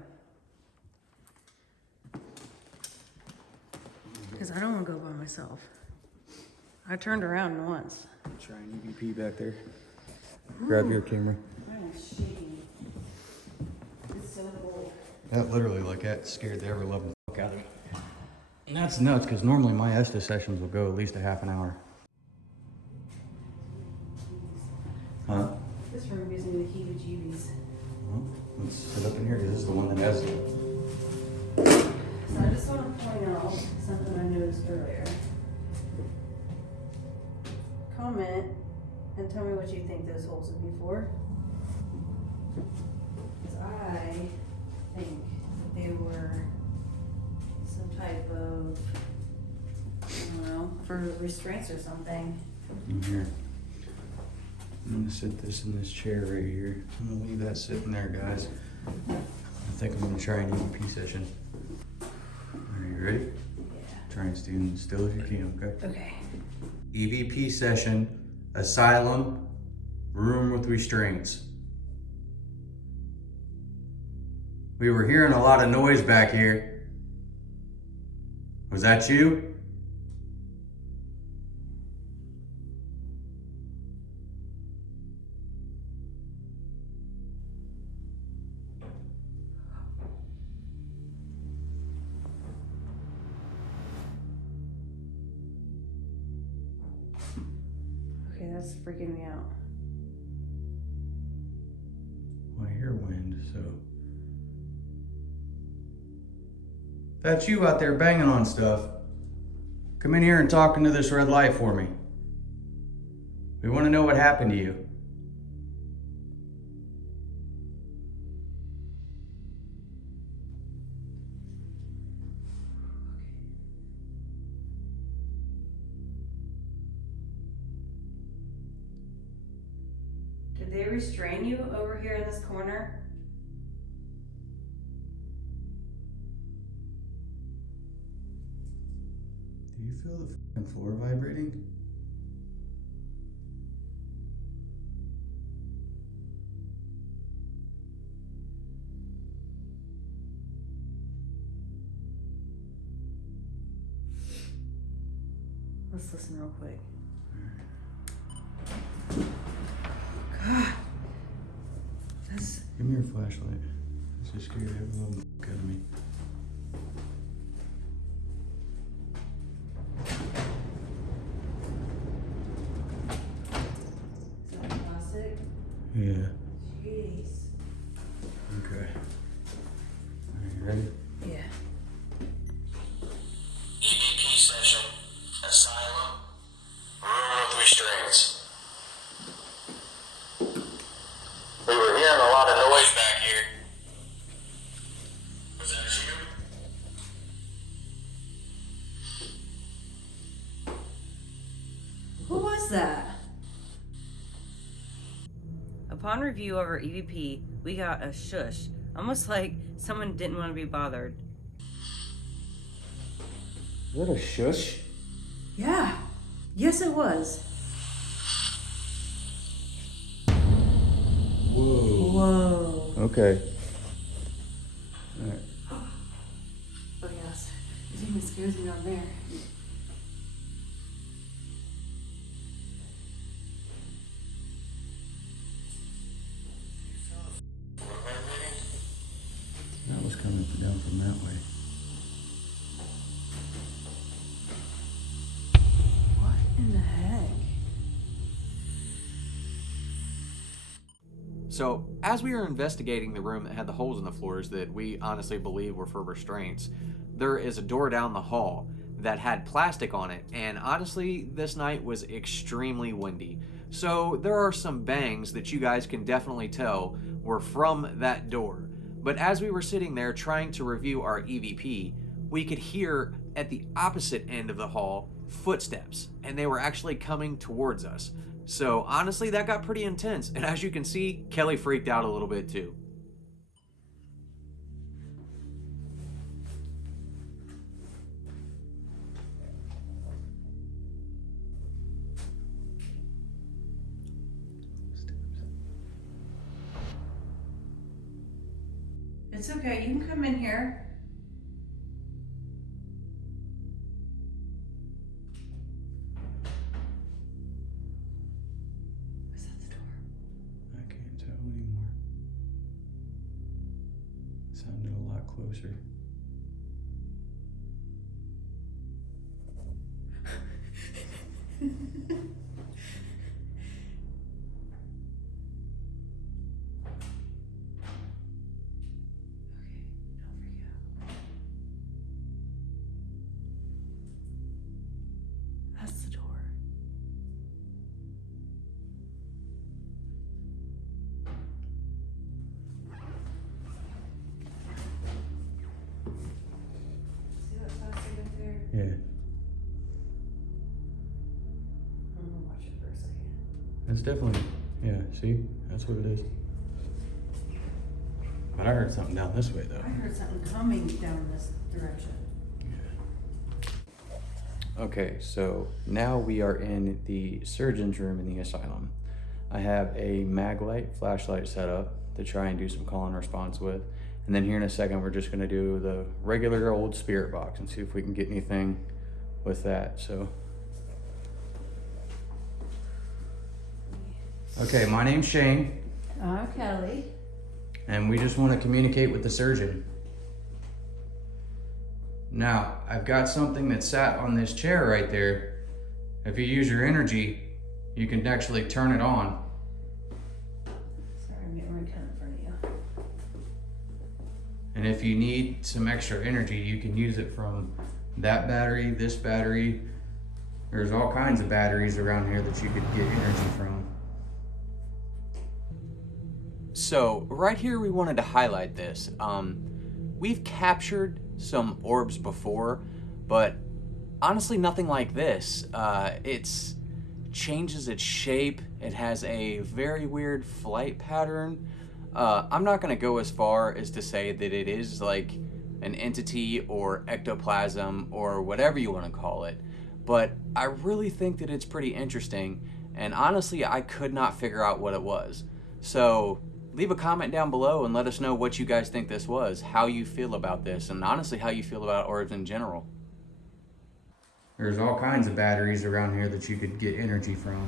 Because I don't want to go by myself. I turned around once. Try an EVP back there. Grab your camera. I am shaking. It's so cold. That literally, like, that scared the ever-loving fuck out of me. And that's nuts, because normally my Estes sessions will go at least a half an hour. Huh? This room gives me the heebie-jeebies. Well, let's sit up in here, because this is the one that has the... So I just want to point out something I noticed earlier. Comment and tell me what you think those holes would be for. 'Cause I think that they were some type of, I don't know, for restraints or something. In here. I'm gonna sit this in this chair right here. I'm gonna leave that sitting there, guys. I think I'm gonna try an EVP session. Are you ready? Yeah. Try and stand still if you can, okay? Okay. EVP session, asylum, room with restraints. We were hearing a lot of noise back here. Was that you? Okay, that's freaking me out. Well, I hear wind, so. That's you out there banging on stuff. Come in here and talk into this red light for me. We want to know what happened to you. Did they restrain you over here in this corner? Do you feel the fucking floor vibrating? Let's listen real quick. God. This. Give me your flashlight. This is scared the little fuck out of me. Is that plastic? Yeah. Jeez. Okay. Are you ready? Yeah. EVP session, asylum, room with restraints. We were hearing a lot of noise back here. Was that you? Who was that? Upon review of our EVP, we got a shush, almost like someone didn't want to be bothered. Is that a shush? Yeah. Yes, it was. Whoa. Whoa. Okay. Alright. Oh yes. It even scares me down there. That was coming down from that way. What in the heck? So, as we were investigating the room that had the holes in the floors that we honestly believe were for restraints, there is a door down the hall that had plastic on it, and honestly, this night was extremely windy. So, there are some bangs that you guys can definitely tell were from that door. But as we were sitting there trying to review our EVP, we could hear at the opposite end of the hall footsteps, and they were actually coming towards us. So honestly, that got pretty intense, and as you can see, Kelly freaked out a little bit too. It's okay, you can come in here. Was that the door? I can't tell anymore. It sounded a lot closer. It's definitely, yeah, see? That's what it is. But I heard something down this way though. I heard something coming down this direction. Okay, so now we are in the surgeon's room in the asylum. I have a mag light flashlight set up to try and do some call and response with. And then here in a second, we're just gonna do the regular old spirit box and see if we can get anything with that, so. Okay, my name's Shane, I'm Kelly. and we just wanna communicate with the surgeon. Now, I've got something that sat on this chair right there. If you use your energy, you can actually turn it on. Sorry, I'm getting right kind of in front of you. And if you need some extra energy, you can use it from that battery, this battery. There's all kinds of batteries around here that you could get energy from. So right here, we wanted to highlight this. We've captured some orbs before, but honestly nothing like this. It's changes its shape. It has a very weird flight pattern. I'm not gonna go as far as to say that it is like an entity or ectoplasm or whatever you want to call it, but I really think that it's pretty interesting, and honestly I could not figure out what it was. So leave a comment down below and let us know what you guys think this was, how you feel about this, and honestly how you feel about orbs in general. There's all kinds of batteries around here that you could get energy from.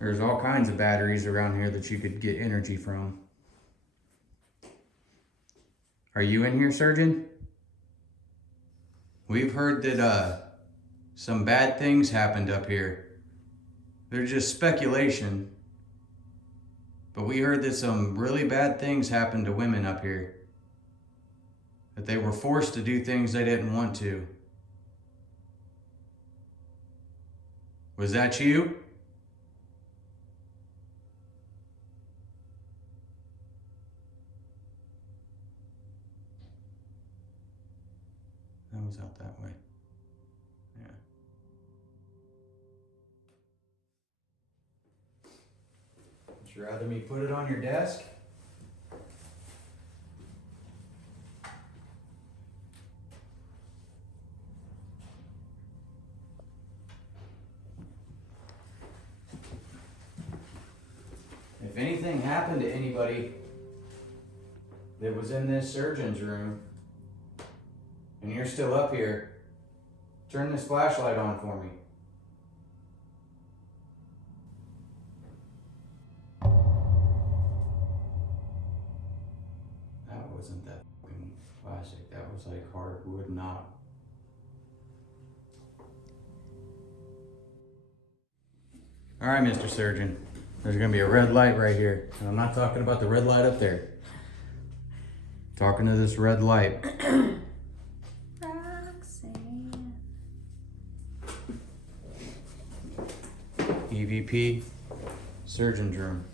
There's all kinds of batteries around here that you could get energy from. Are you in here, surgeon? We've heard that some bad things happened up here. They're just speculation. But we heard that some really bad things happened to women up here. That they were forced to do things they didn't want to. Was that you? That was out that way. Yeah. Would you rather me put it on your desk? If anything happened to anybody that was in this surgeon's room, and you're still up here, turn this flashlight on for me. That wasn't that fucking plastic. That was like hardwood knot. All right, Mr. Surgeon. There's gonna be a red light right here. And I'm not talking about the red light up there. I'm talking to this red light. Roxanne. EVP, surgeon's room.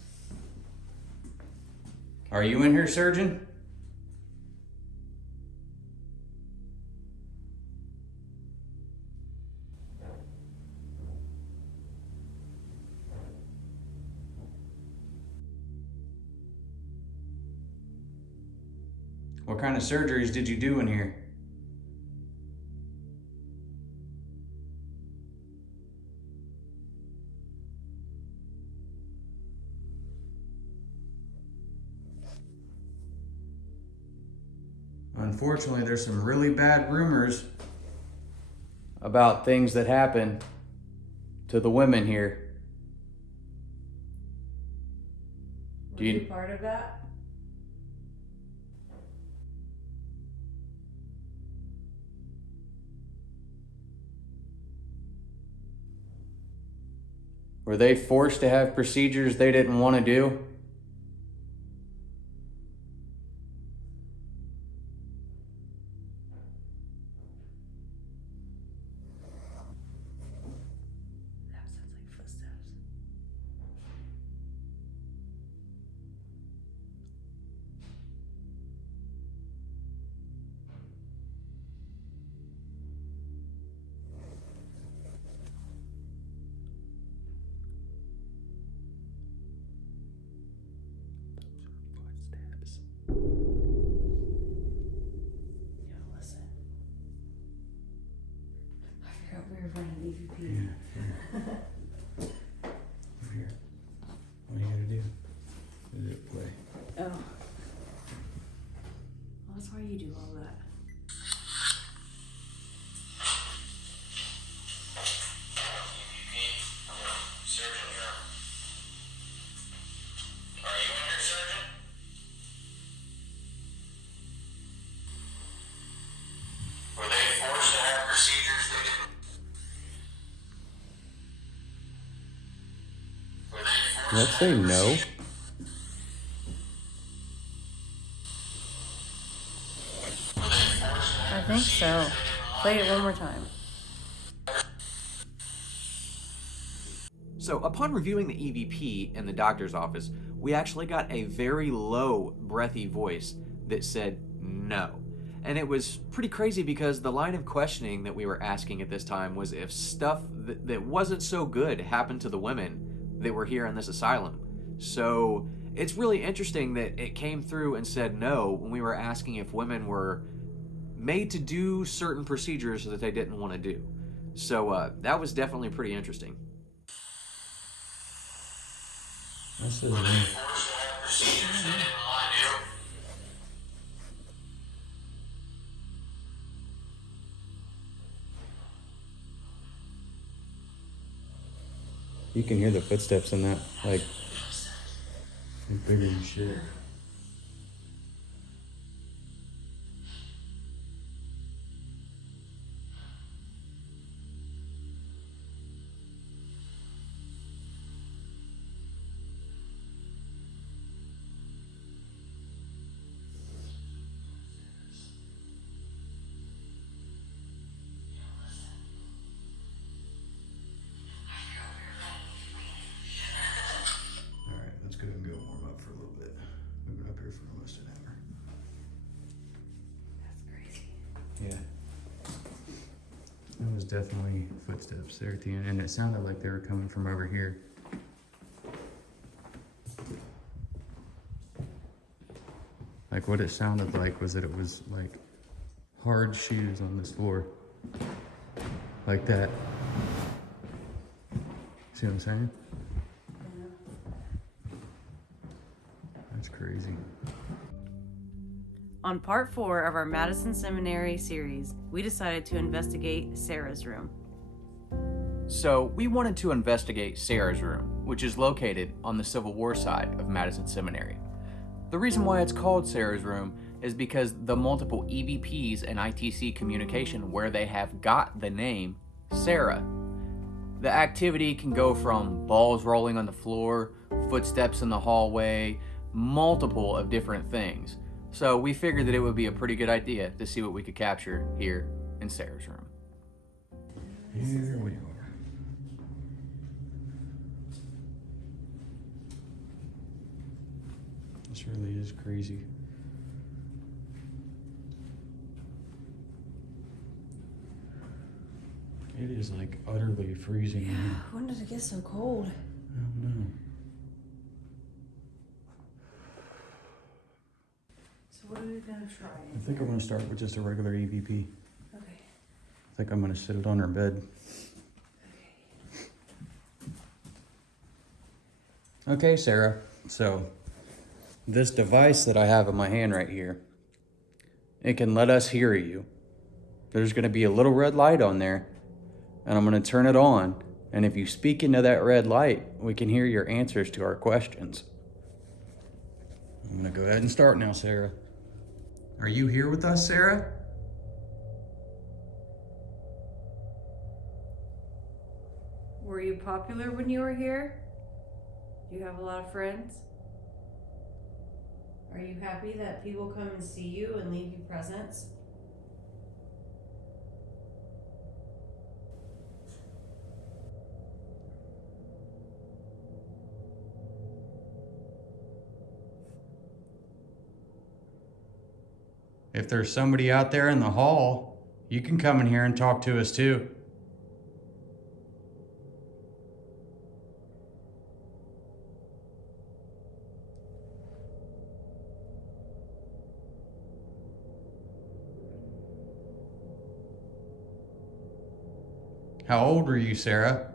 Are you in here, surgeon? What kind of surgeries did you do in here? Unfortunately, there's some really bad rumors about things that happen to the women here. Were you part of that? Were they forced to have procedures they didn't want to do? That sounds like footsteps. here for an EVP. Yeah. Over here. What do you gotta do? Is it play? Oh. Well, that's why you do all that. Surgeon room. Are you under surgeon? Were they forced to have procedures they didn't? Were they forced Let's to say have no. procedures? Were they forced to I have think procedures so. they didn't want Play to it do? one more time. So, upon reviewing the EVP in the doctor's office, we actually got a very low, breathy voice that said no. And it was pretty crazy because the line of questioning that we were asking at this time was if stuff that wasn't so good happened to the women that were here in this asylum. So, it's really interesting that it came through and said no when we were asking if women were made to do certain procedures that they didn't want to do. So, that was definitely pretty interesting. That's the Were they forced to have procedures they didn't want to do? You can hear the footsteps in that, like, they're bigger than shit. Alright, let's go ahead and go warm up for a little bit. We've been up here for almost an hour. That's crazy. Yeah. It was definitely footsteps there at the end, and it sounded like they were coming from over here. Like what it sounded like was that it was like hard shoes on this floor. Like that. See what I'm saying? That's crazy. On part 4 of our Madison Seminary series, we decided to investigate Sarah's room. So, we wanted to investigate Sarah's room, which is located on the Civil War side of Madison Seminary. The reason why it's called Sarah's room is because the multiple EVPs and ITC communication where they have got the name Sarah. The activity can go from balls rolling on the floor, footsteps in the hallway, multiple of different things. So we figured that it would be a pretty good idea to see what we could capture here in Sarah's room. Here we are. This really is crazy. It is like utterly freezing. Yeah. When did it get so cold? I don't know. So what are we gonna try? I think I'm gonna start with just a regular EVP. Okay. I think I'm gonna sit it on her bed. Okay, Sarah. So, this device that I have in my hand right here, it can let us hear you. There's gonna be a little red light on there, and I'm gonna turn it on. And if you speak into that red light, we can hear your answers to our questions. I'm gonna go ahead and start now, Sarah. Are you here with us, Sarah? Were you popular when you were here? Do you have a lot of friends? Are you happy that people come and see you and leave you presents? If there's somebody out there in the hall, you can come in here and talk to us too. How old were you, Sarah?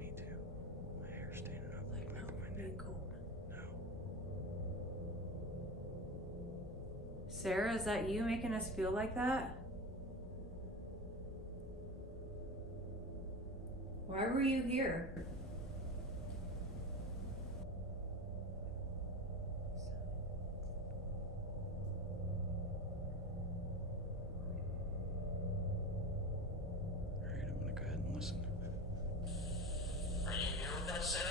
Me too. My hair's standing up like my neck. No. Sarah, is that you making us feel like that? Why were you here? Alright, I'm gonna go ahead and listen. Are you here with us, Sarah?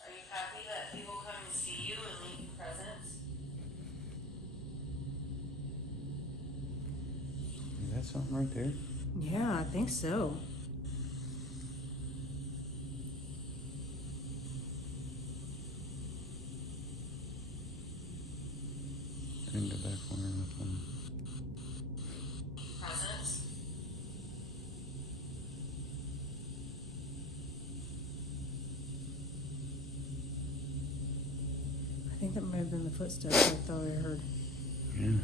Are you happy that people come and see you and leave you presents? Is that something right there? Yeah, I think so. I didn't go back for this one. Presents? I think that might have been the footsteps I thought I heard. Yeah.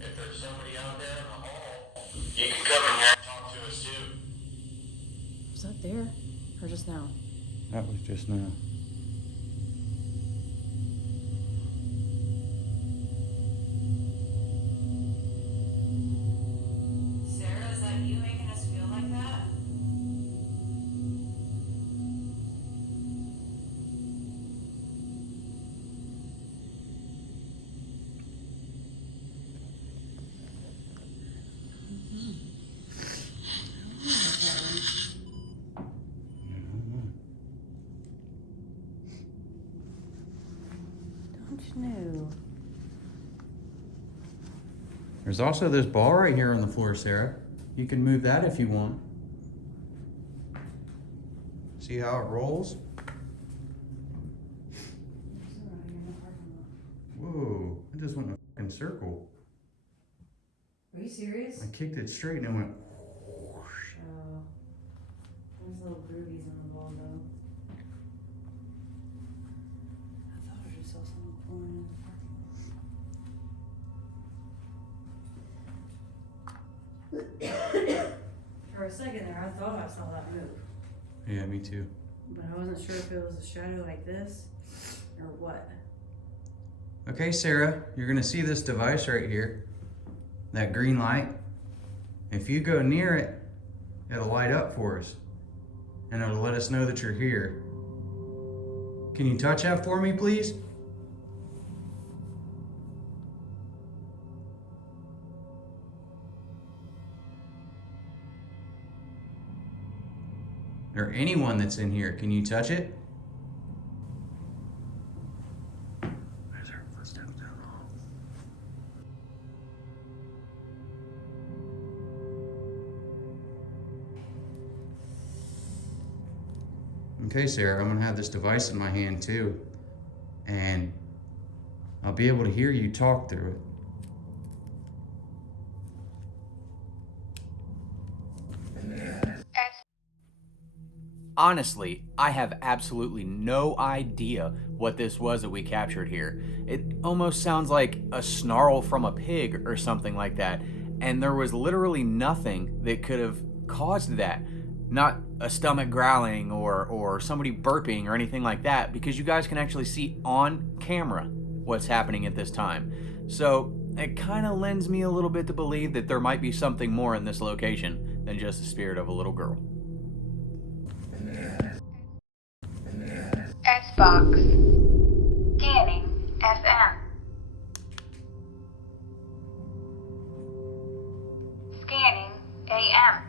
If there's somebody out there in the hall, you can come in here and talk to us too. Was that there? Or just now? That was just now. Sarah, is that you making us feel like that? Don't you know? There's also this ball right here on the floor, Sarah. You can move that if you want. See how it rolls? Whoa, it just went in a fucking circle. Are you serious? I kicked it straight and it went. Oh. There's little groovies on the wall though. I thought I just saw someone pulling in the parking lot. For a second there, I thought I saw that move. Yeah, me too. But I wasn't sure if it was a shadow like this or what. Okay, Sarah, you're gonna see this device right here, that green light. If you go near it, it'll light up for us and it'll let us know that you're here. Can you touch that for me, please? Or anyone that's in here, can you touch it? There's our footsteps down the hall. Okay, Sarah, I'm gonna have this device in my hand too, and I'll be able to hear you talk through it. Honestly, I have absolutely no idea what this was that we captured here. It almost sounds like a snarl from a pig or something like that, and there was literally nothing that could have caused that. Not a stomach growling or somebody burping or anything like that, because you guys can actually see on camera what's happening at this time. So it kind of lends me a little bit to believe that there might be something more in this location than just the spirit of a little girl. S-Box. Scanning FM. Scanning AM.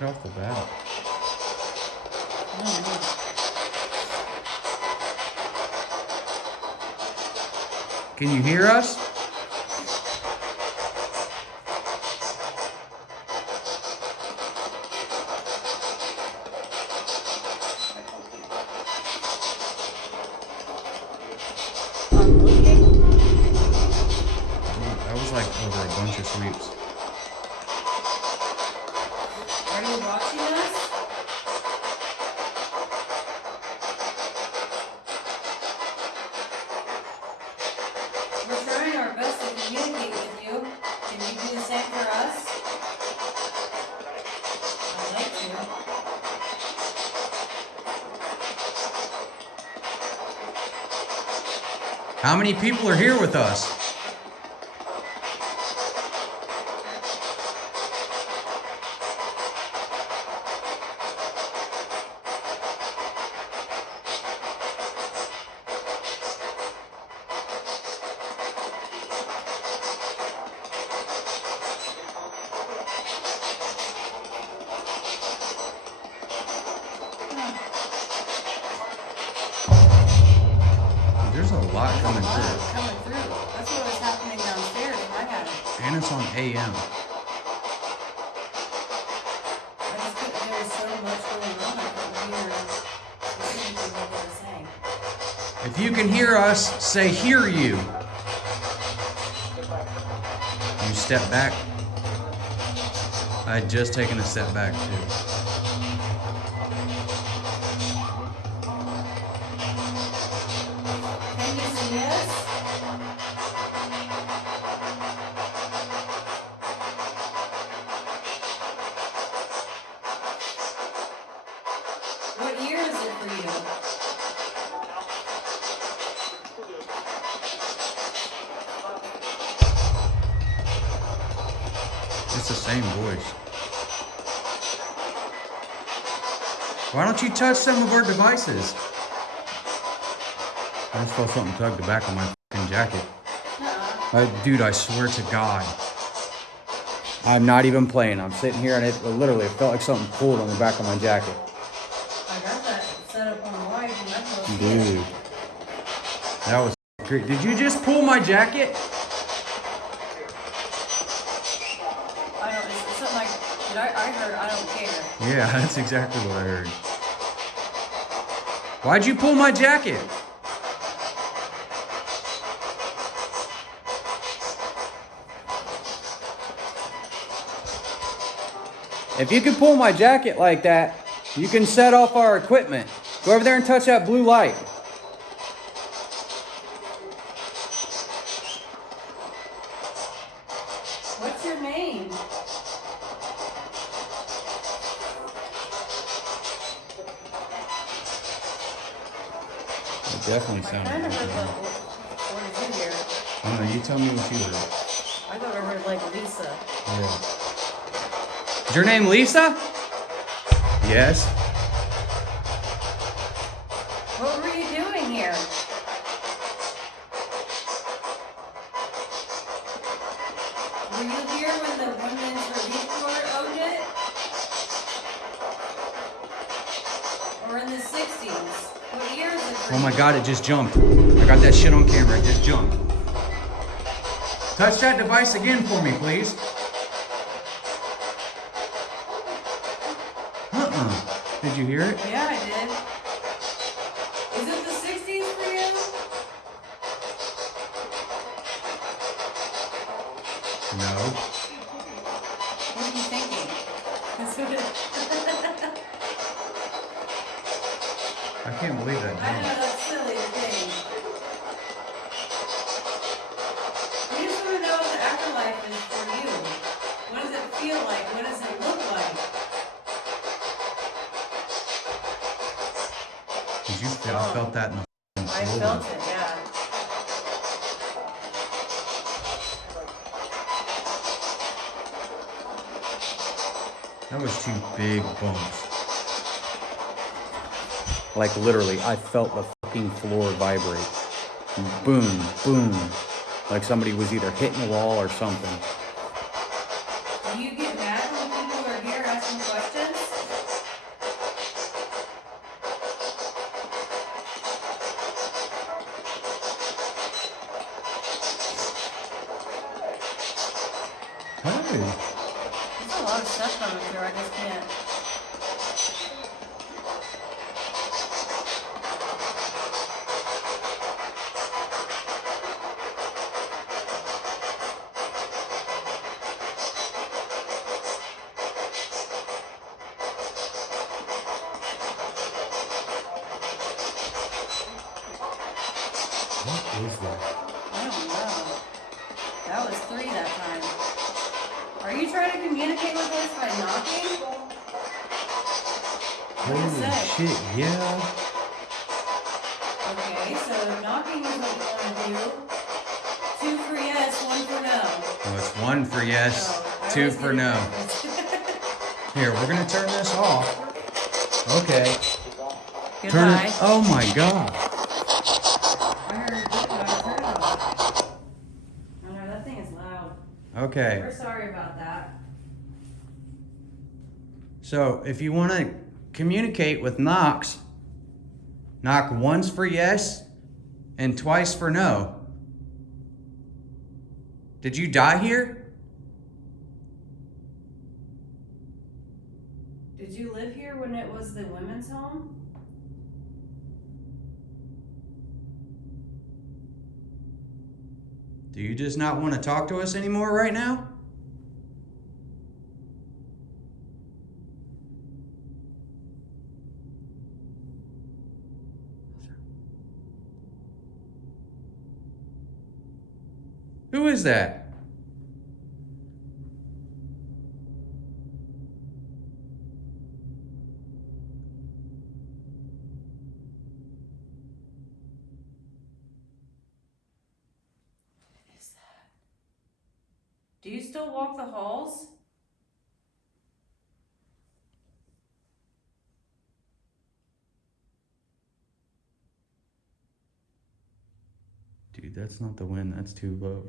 Right off the bat. Can you hear us? I'm looking. That was like over a bunch of sweeps. Are you watching us? We're trying our best to communicate with you. Can you do the same for us? I'd like to. How many people are here with us? There's a lot coming through. Coming through. That's what was happening downstairs when I had it. And it's on AM. I just couldn't, there was so much going on. I couldn't hear what they were saying. If you can hear us, say hear you. You step back. I had just taken a step back too. Can you see us? What year is it for you? It's the same voice. Why don't you touch some of our devices? I just felt something tug the back of my fucking jacket. Dude, I swear to God. I'm not even playing. I'm sitting here and it literally felt like something pulled on the back of my jacket. I got that set up on wide and I thought, Dude. That was great. Did you just pull my jacket? I don't, it's something like, I heard, I don't care. Yeah, that's exactly what I heard. Why'd you pull my jacket? If you can pull my jacket like that, you can set off our equipment. Go over there and touch that blue light. What's your name? It definitely I sounded kind of like heard that. what did you hear? I don't know, you tell me what you heard. I thought I heard like Lisa. Yeah. Is your name Lisa? Yes. What were you doing here? Were you here when the Women's Relief Corps owned it? Or in the 60s? What year is it for Oh my you? God, it just jumped. I got that shit on camera, it just jumped. Touch that device again for me, please. Did you hear it? Yeah, I did. Is it the 60s for you? No. What are you thinking? I can't believe that I know jumped. that's silly to think. We just want to know what the afterlife is for you. What does it feel like? What does it look like? Did you feel? I felt that in the I floor. felt it, yeah. That was two big bumps. Like literally, I felt the fucking floor vibrate. Boom, boom. Like somebody was either hitting a wall or something. Do you get mad when people are here asking questions? There's a lot of stuff coming through. I just can't. What is that? I don't know. That was 3 that time. Are you trying to communicate with us by knocking? What does it Holy say? shit, yeah. Okay, so knocking is what you want to do. 2 for yes, 1 for no. Well, it's 1 for yes, Oh, I 2 always for get it no. backwards. Here, we're gonna turn this off. Okay. Turn Goodbye. it. Oh my god. I heard goodbye. Turn it off. Oh no, that thing is loud. Okay. We're sorry about that. So if you want to communicate with knocks, knock once for yes and twice for no. Did you die here? Did you live here when it was the women's home? Do you just not want to talk to us anymore right now? Who is that? What is that? Do you still walk the halls? Dude, that's not the wind. That's too low.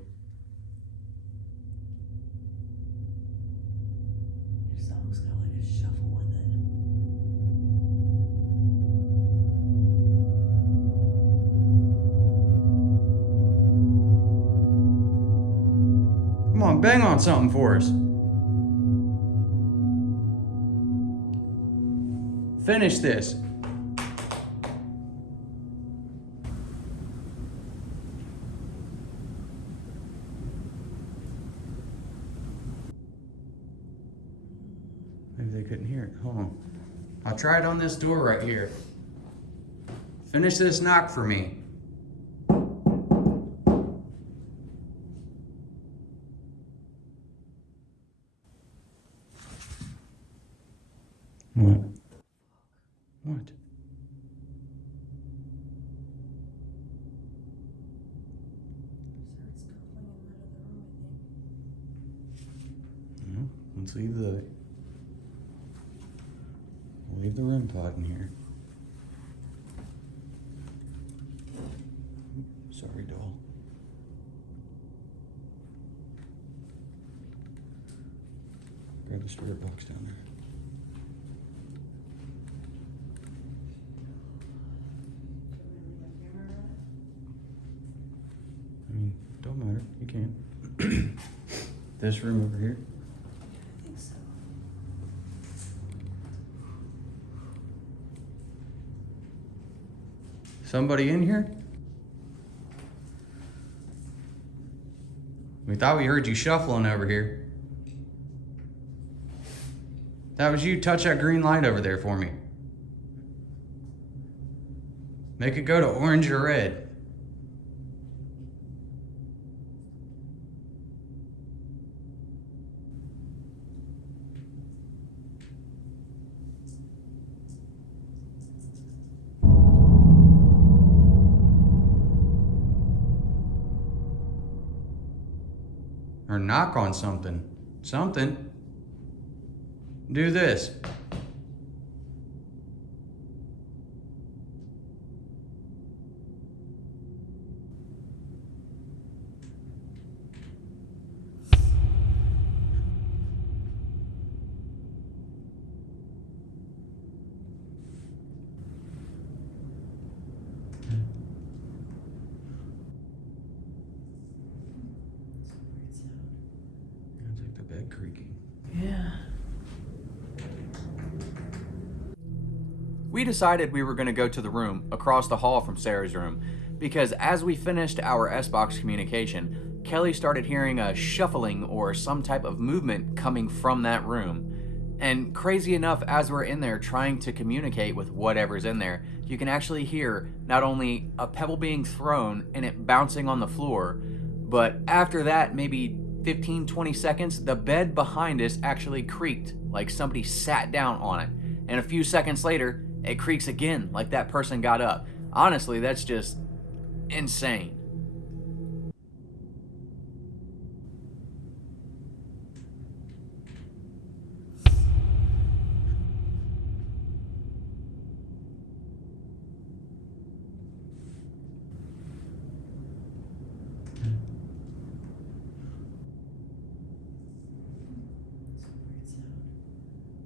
It's almost got like a shuffle with it. Come on, bang on something for us. Finish this. Maybe they couldn't hear it. Hold on. I'll try it on this door right here. Finish this knock for me. What? What? Starts scuffling in that other room, No, let's leave the REM pod in here. Sorry, doll. Grab the spirit box down there. I mean, don't matter. You can. This room over here. I think so. Somebody in here? We thought we heard you shuffling over here. That was you. Touch that green light over there for me. Make it go to orange or red. Or knock on something. Something. Do this. We decided we were going to go to the room across the hall from Sarah's room because as we finished our S-Box communication, Kelly started hearing a shuffling or some type of movement coming from that room. And crazy enough, as we're in there trying to communicate with whatever's in there, you can actually hear not only a pebble being thrown and it bouncing on the floor, but after that, maybe 15-20 seconds, the bed behind us actually creaked like somebody sat down on it. And a few seconds later, it creaks again like that person got up. Honestly, that's just insane.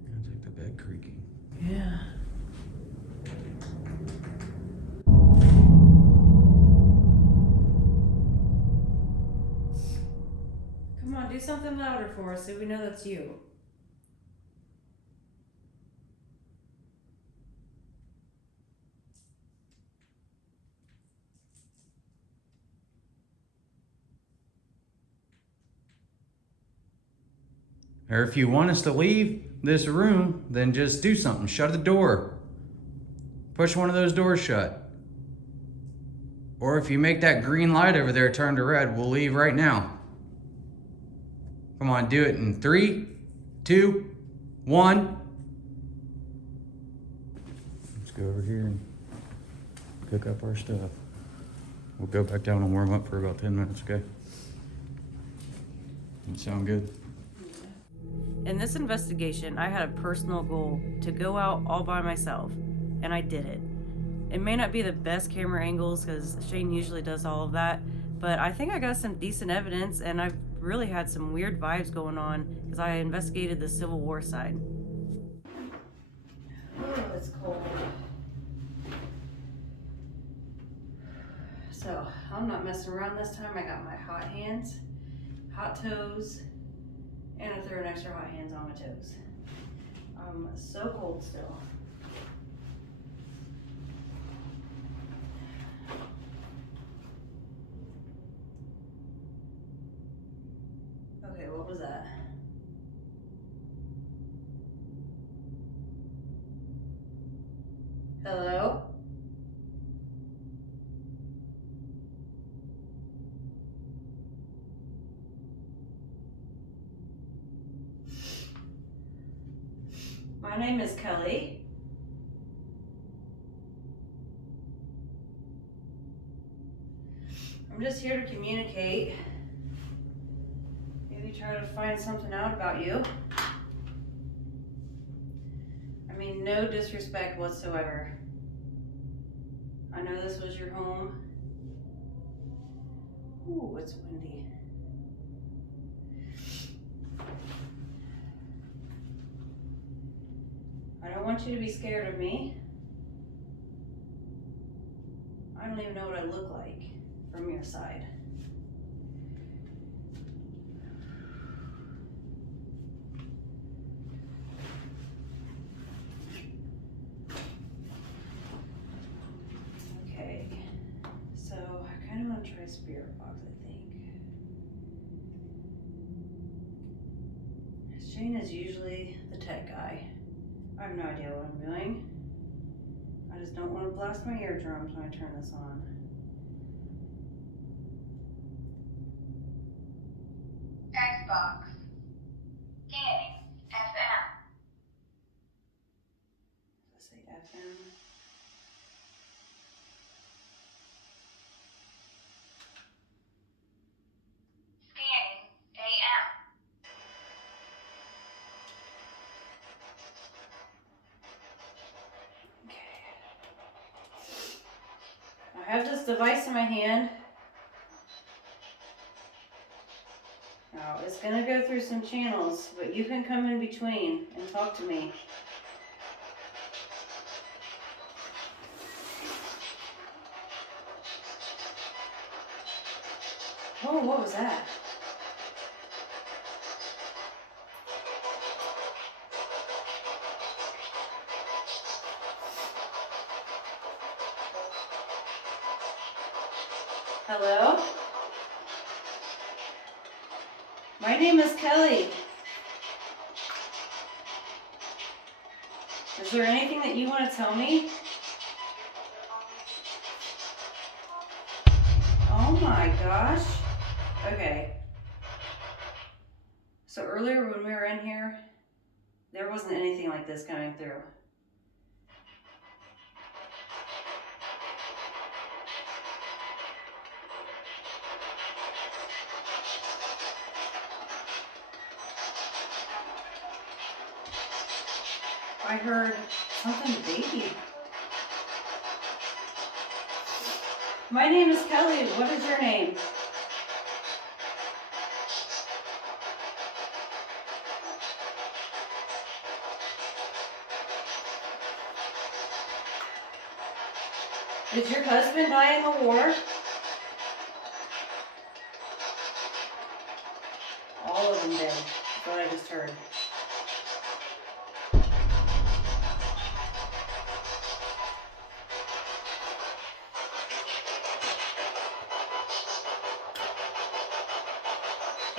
Sounds like the bed creaking. Yeah. Come on, do something louder for us so we know that's you. Or if you want us to leave this room, then just do something. Shut the door. Push one of those doors shut. Or if you make that green light over there turn to red, we'll leave right now. Come on, do it in 3, 2, 1. Let's go over here and pick up our stuff. We'll go back down and warm up for about 10 minutes, okay? That sound good? In this investigation, I had a personal goal to go out all by myself, and I did it. It may not be the best camera angles because Shane usually does all of that, but I think I got some decent evidence, and I've really had some weird vibes going on because I investigated the Civil War side. Oh, it's cold. So, I'm not messing around this time. I got my hot hands, hot toes, and I threw an extra hot hands on my toes. I'm so cold still. Okay, what was that? Hello? My name is Kelly. I'm just here to communicate. Maybe try to find something out about you. I mean, no disrespect whatsoever. I know this was your home. Ooh, it's windy. I don't want you to be scared of me. I don't even know what I look like from your side. Okay, so I kind of want to try Spirit Box, I think. Shane is usually the tech guy. I have no idea what I'm doing. I just don't want to blast my eardrums when I turn this on. Xbox. Scanning. FM. Does it say FM? Scanning. AM. I have this device in my hand. Now, it's gonna go through some channels, but you can come in between and talk to me. Oh, what was that? Hello? My name is Kelly. Is there anything that you want to tell me? Oh my gosh. Okay. So earlier when we were in here, there wasn't anything like this coming through. I heard something baby. My name is Kelly. What is your name? Did your husband die in the war? All of them did. That's what I just heard.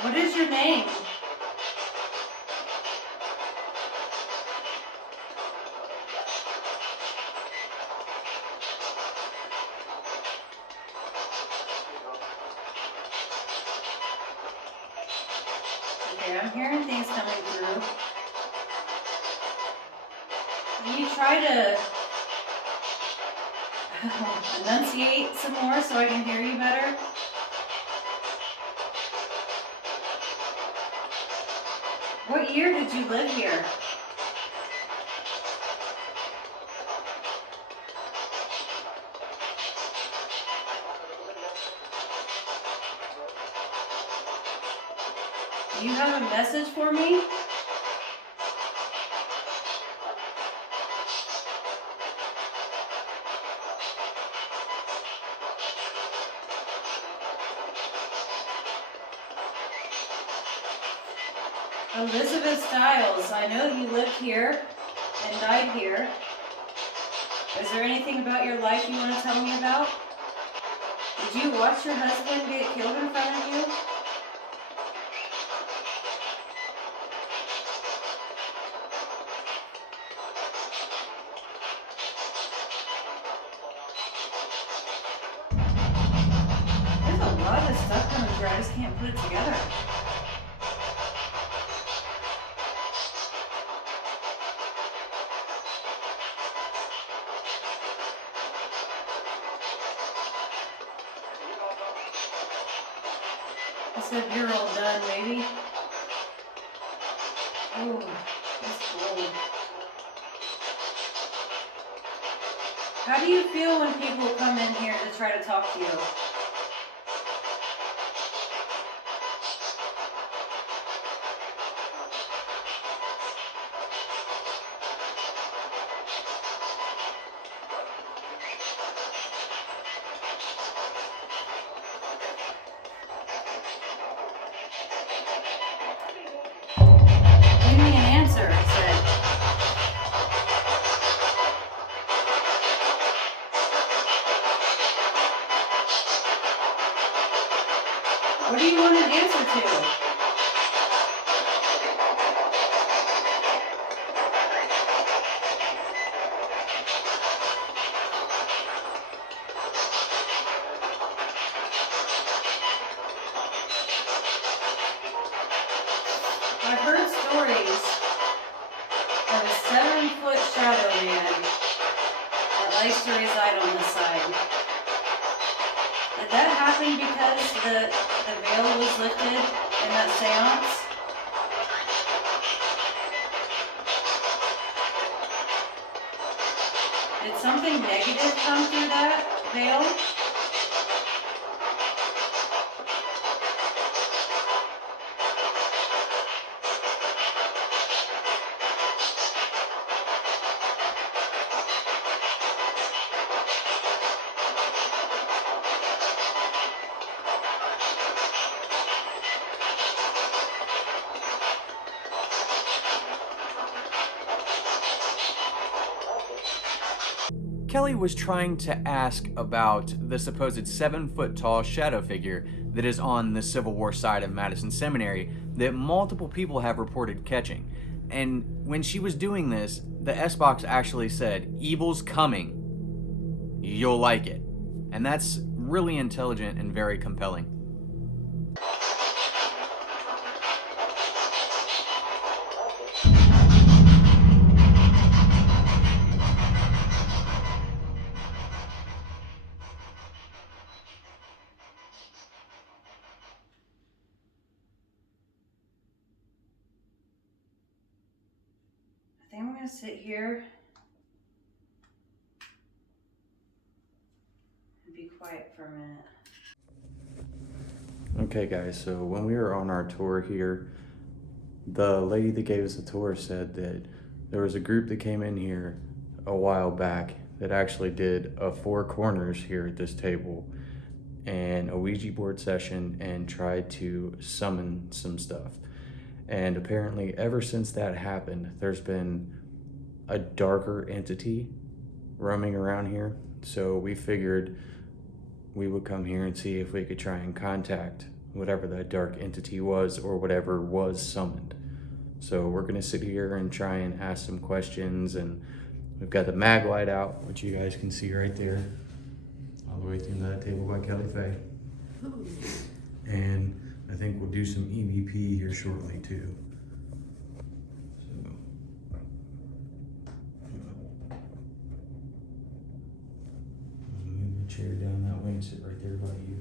What is your name? Okay, I'm hearing things coming through. Can you try to enunciate some more so I can hear you better? What year did you live here? Do you have a message for me? Elizabeth Stiles, I know you lived here and died here. Is there anything about your life you want to tell me about? Did you watch your husband get killed in front of you? There's a lot of stuff coming through, I just can't put it together. I said you're all done, maybe. Ooh, it's cold. How do you feel when people come in here to try to talk to you? Give me an answer, I said. What do you want an answer to? I've heard stories of a 7-foot shadow man that likes to reside on this side. Did that happen because the veil was lifted in that seance? Did something negative come through that veil? Kelly was trying to ask about the supposed 7-foot tall shadow figure that is on the Civil War side of Madison Seminary that multiple people have reported catching. And when she was doing this, the S-Box actually said, "Evil's coming. You'll like it." And that's really intelligent and very compelling. I think I'm gonna sit here and be quiet for a minute. Okay guys, so when we were on our tour here, the lady that gave us the tour said that there was a group that came in here a while back that actually did a 4 corners here at this table and a Ouija board session and tried to summon some stuff. And apparently ever since that happened, there's been a darker entity roaming around here. So we figured we would come here and see if we could try and contact whatever that dark entity was or whatever was summoned. So we're gonna sit here and try and ask some questions, and we've got the mag light out, which you guys can see right there, all the way through that table by Kelly Faye. And I think we'll do some EVP here shortly too. So, move the chair down that way and sit right there by you.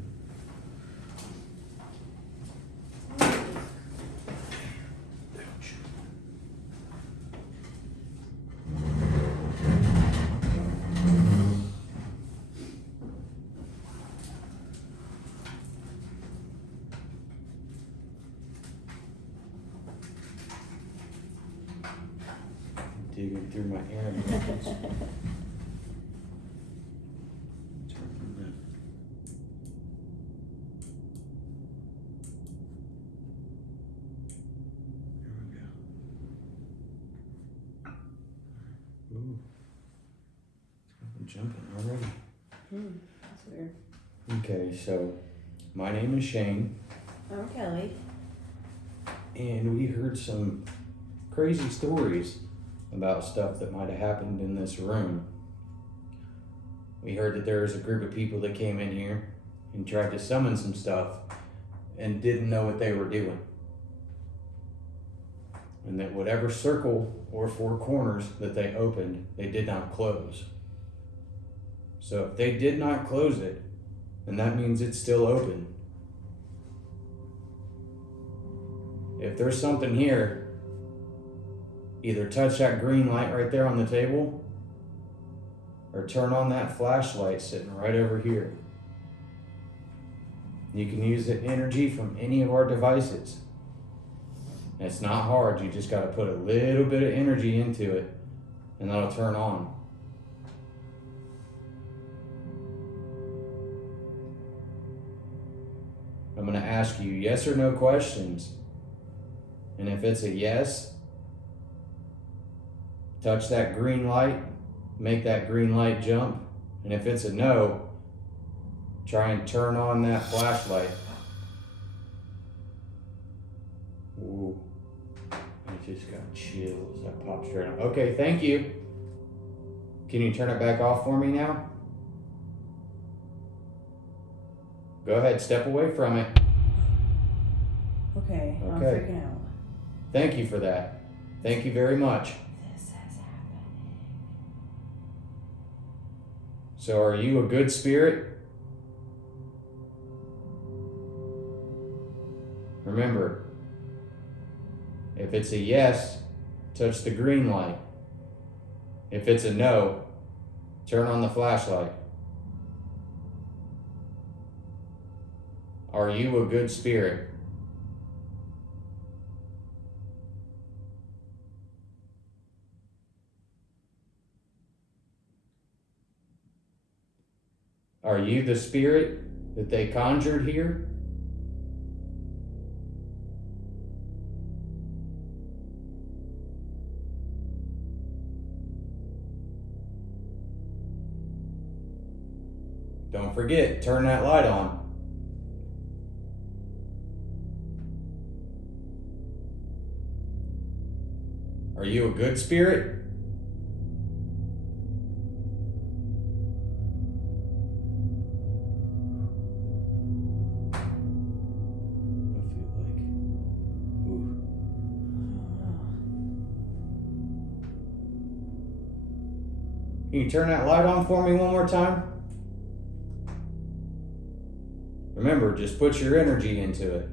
Digging through my air mattress. There we go. Ooh. I'm jumping already. That's weird. Okay, so my name is Shane, I'm Kelly. and we heard some crazy stories about stuff that might have happened in this room. We heard that there was a group of people that came in here and tried to summon some stuff and didn't know what they were doing. And that whatever circle or 4 corners that they opened, they did not close. So if they did not close it, then that means it's still open. If there's something here, either touch that green light right there on the table or turn on that flashlight sitting right over here. You can use the energy from any of our devices. It's not hard, you just gotta put a little bit of energy into it and that'll turn on. I'm gonna ask you yes or no questions. And if it's a yes, touch that green light, make that green light jump. And if it's a no, try and turn on that flashlight. Ooh, I just got chills. That popped straight on. Okay, thank you. Can you turn it back off for me now? Go ahead, step away from it. Okay, I'm Okay. freaking out. Thank you for that. Thank you very much. This has happened. So are you a good spirit? Remember, if it's a yes, touch the green light. If it's a no, turn on the flashlight. Are you a good spirit? Are you the spirit that they conjured here? Don't forget, turn that light on. Are you a good spirit? I feel like, ooh. Can you turn that light on for me one more time? Remember, just put your energy into it.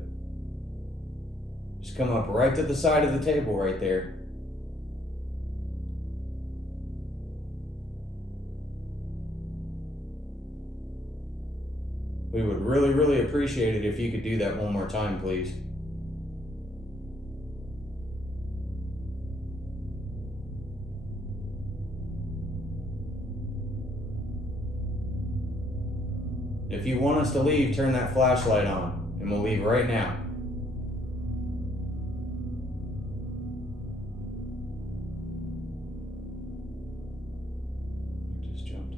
Just come up right to the side of the table right there. We would really, really appreciate it if you could do that one more time, please. If you want us to leave, turn that flashlight on, and we'll leave right now. I just jumped.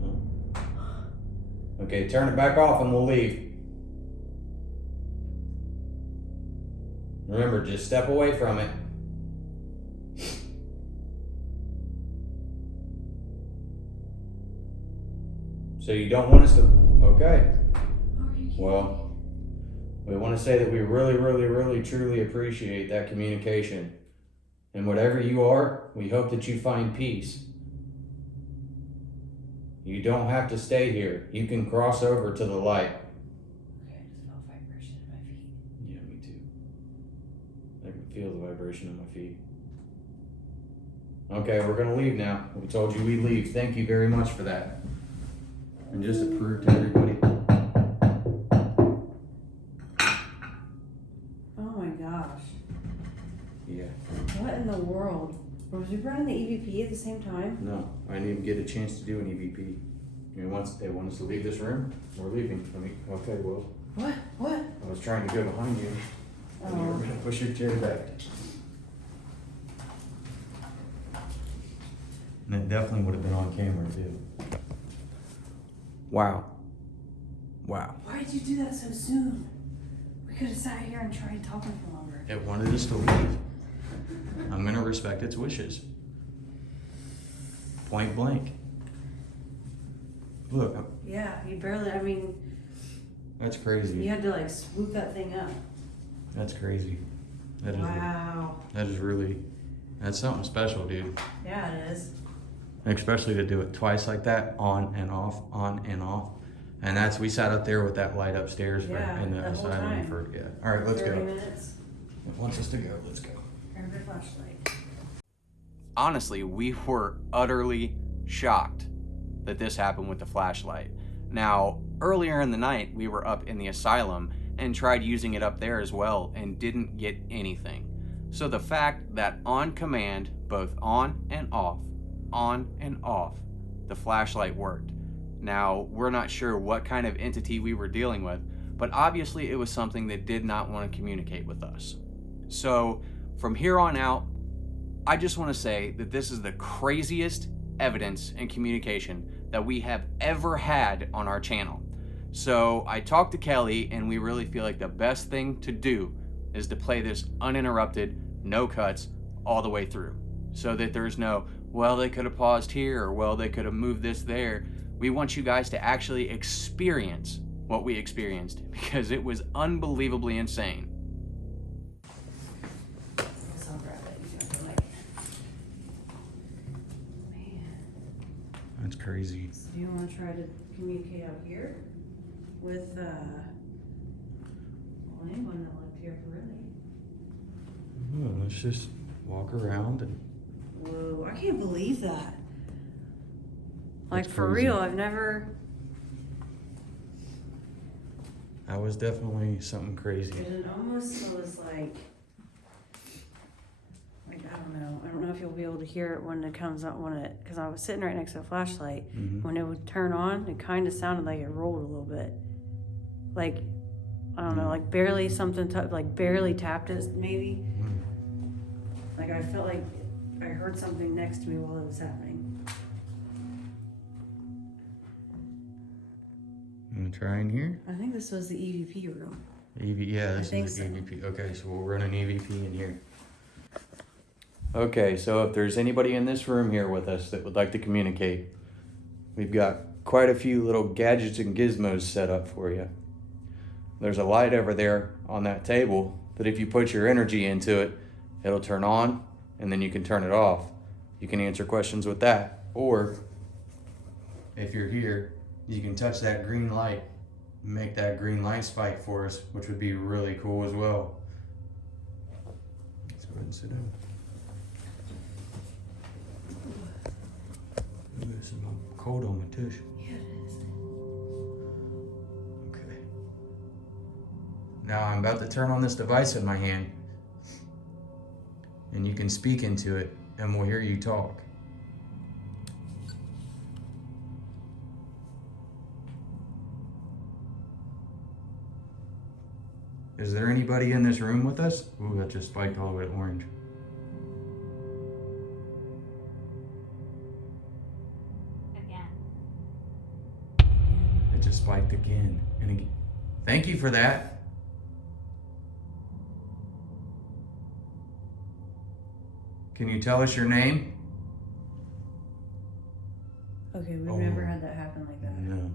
No. Okay, turn it back off and we'll leave. Remember, just step away from it. So you don't want us to, okay. Well, we want to say that we really, really, really, truly appreciate that communication. And whatever you are, we hope that you find peace. You don't have to stay here. You can cross over to the light. Okay, I just felt vibration in my feet. Yeah, me too. I can feel the vibration in my feet. Okay, we're gonna leave now. We told you we'd leave. Thank you very much for that. And just to prove to everybody. Oh my gosh. Yeah. What in the world? Was we running the EVP at the same time? No, I didn't even get a chance to do an EVP. And once they want us to leave this room, we're leaving. I mean, okay, well, What? What? I was trying to go behind you, and you were gonna push your chair back. And it definitely would have been on camera too. Wow. Wow. Why did you do that so soon? We could have sat here and tried talking for longer. It wanted us to leave. I'm gonna respect its wishes. Point blank. Look, Yeah, you barely, I mean, that's crazy. you had to like swoop that thing up. That's crazy. That is. Wow. That is really. That's something special, dude. Yeah, it is. Especially to do it twice like that, on and off, on and off. And that's, we sat up there with that light upstairs Yeah, in the the whole asylum time. for, yeah. All right, let's 30 go. minutes. It wants us to go, let's go. Grab your flashlight. Honestly, we were utterly shocked that this happened with the flashlight. Now, earlier in the night, we were up in the asylum and tried using it up there as well and didn't get anything. So the fact that on command, both on and off, the flashlight worked. Now, we're not sure what kind of entity we were dealing with, but obviously it was something that did not want to communicate with us. So, from here on out, I just want to say that this is the craziest evidence and communication that we have ever had on our channel. So, I talked to Kelly, and we really feel like the best thing to do is to play this uninterrupted, no cuts, all the way through. So that there's no, well, they could have paused here, or well, they could have moved this there. We want you guys to actually experience what we experienced, because it was unbelievably insane. Guess I'll grab it. You got the light. Man. That's crazy. So do you want to try to communicate out here with, well, anyone that lived here, really? Well, let's just walk around and. Whoa, I can't believe that. Like, That's for crazy. real, I've never, That was definitely something crazy. it almost was like, I don't know if you'll be able to hear it when it comes up, because I was sitting right next to a flashlight. Mhm. When it would turn on, it kind of sounded like it rolled a little bit. Like, I don't know, like barely something, like barely tapped it, maybe. Mm. Like, I felt like I heard something next to me while it was happening. I'm gonna try in here. I think this was the EVP room. Yeah, this think is so. an EVP. Okay, so we'll run an EVP in here. Okay, so if there's anybody in this room here with us that would like to communicate, we've got quite a few little gadgets and gizmos set up for you. There's a light over there on that table that if you put your energy into it, it'll turn on and then you can turn it off. You can answer questions with that. Or if you're here, you can touch that green light and make that green light spike for us, which would be really cool as well. Let's go ahead and sit down. Ooh, it's cold on my tush. Yeah, it is. Okay. Now I'm about to turn on this device in my hand, and you can speak into it, and we'll hear you talk. Is there anybody in this room with us? Ooh, that just spiked all the way to orange. Again. It just spiked again and again. Thank you for that. Can you tell us your name? Okay, we've Oh. never had that happen like that. No.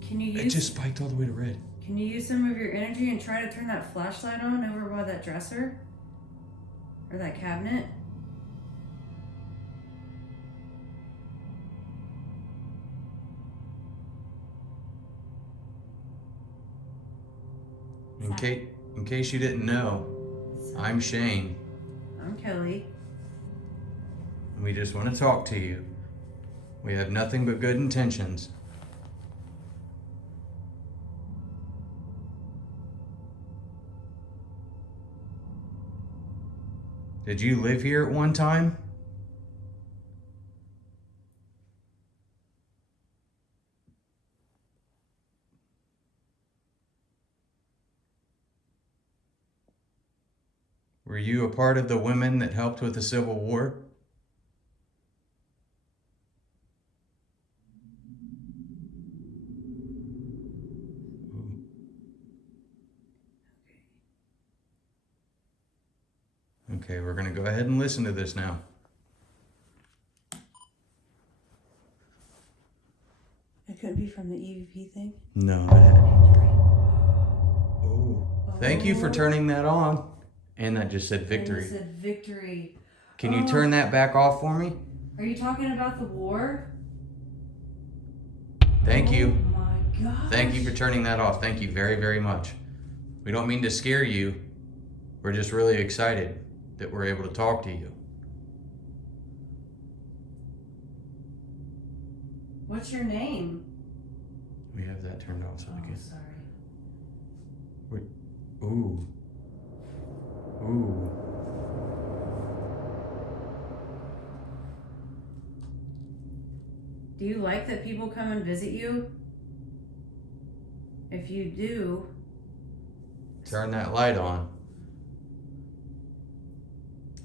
Can you It use just spiked all the way to red. Can you use some of your energy and try to turn that flashlight on over by that dresser? Or that cabinet? In case you didn't know, I'm Shane. I'm Kelly. And we just want to talk to you. We have nothing but good intentions. Did you live here at one time? Were you a part of the women that helped with the Civil War? Okay, we're gonna go ahead and listen to this now. It couldn't be from the EVP thing? No. Oh. Thank you for turning that on. And that just said And victory. it said victory. Can you turn that back off for me? Are you talking about the war? Thank you. Oh my gosh. Thank you for turning that off. Thank you very, very much. We don't mean to scare you. We're just really excited that we're able to talk to you. What's your name? We have that turned off so we Oh, can. sorry. Ooh. Ooh. Do you like that people come and visit you? If you do, Turn that light on.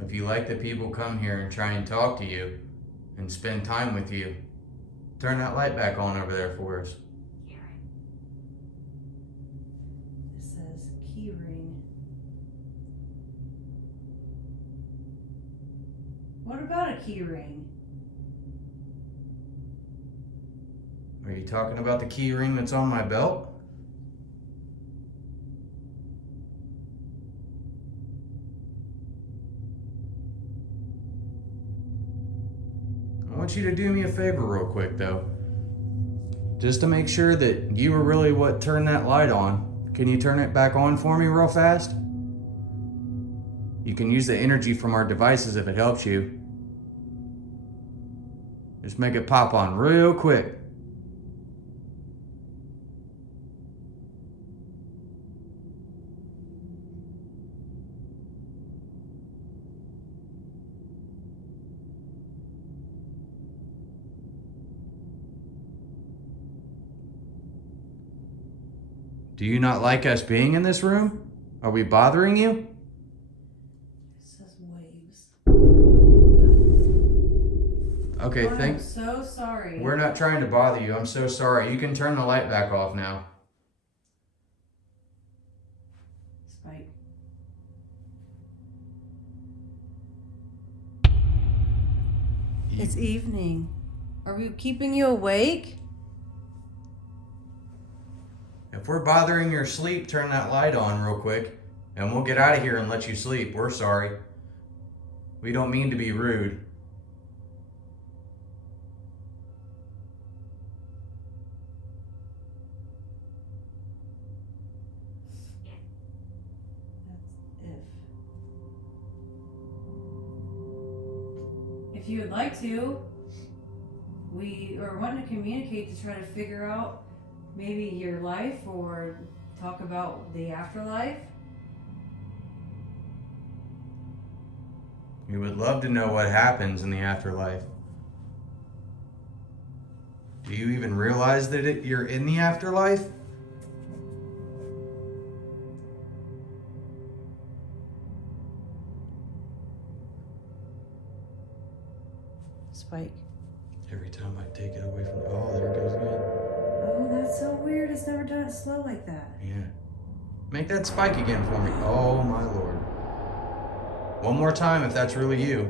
If you like that people come here and try and talk to you and spend time with you, turn that light back on over there for us. Hearing. it says key ring. What about a key ring? Are you talking about the key ring that's on my belt? I want you to do me a favor real quick though. Just to make sure that you were really what turned that light on. Can you turn it back on for me real fast? You can use the energy from our devices if it helps you. Just make it pop on real quick. Do you not like us being in this room? Are we bothering you? It says waves. Okay, I'm thanks. so sorry. We're not trying to bother you. I'm so sorry. You can turn the light back off now. Spike. It's evening. Are we keeping you awake? If we're bothering your sleep, turn that light on real quick, and we'll get out of here and let you sleep. We're sorry. We don't mean to be rude. That's if you would like to, we are wanting to communicate to try to figure out maybe your life or talk about the afterlife. We would love to know what happens in the afterlife. Do you even realize that you're in the afterlife? Spike. Every time I take it away from... Oh, there it goes again. Oh, that's so weird. It's never done it slow like that. Yeah. Make that spike again for me. Oh, my Lord. One more time if that's really you.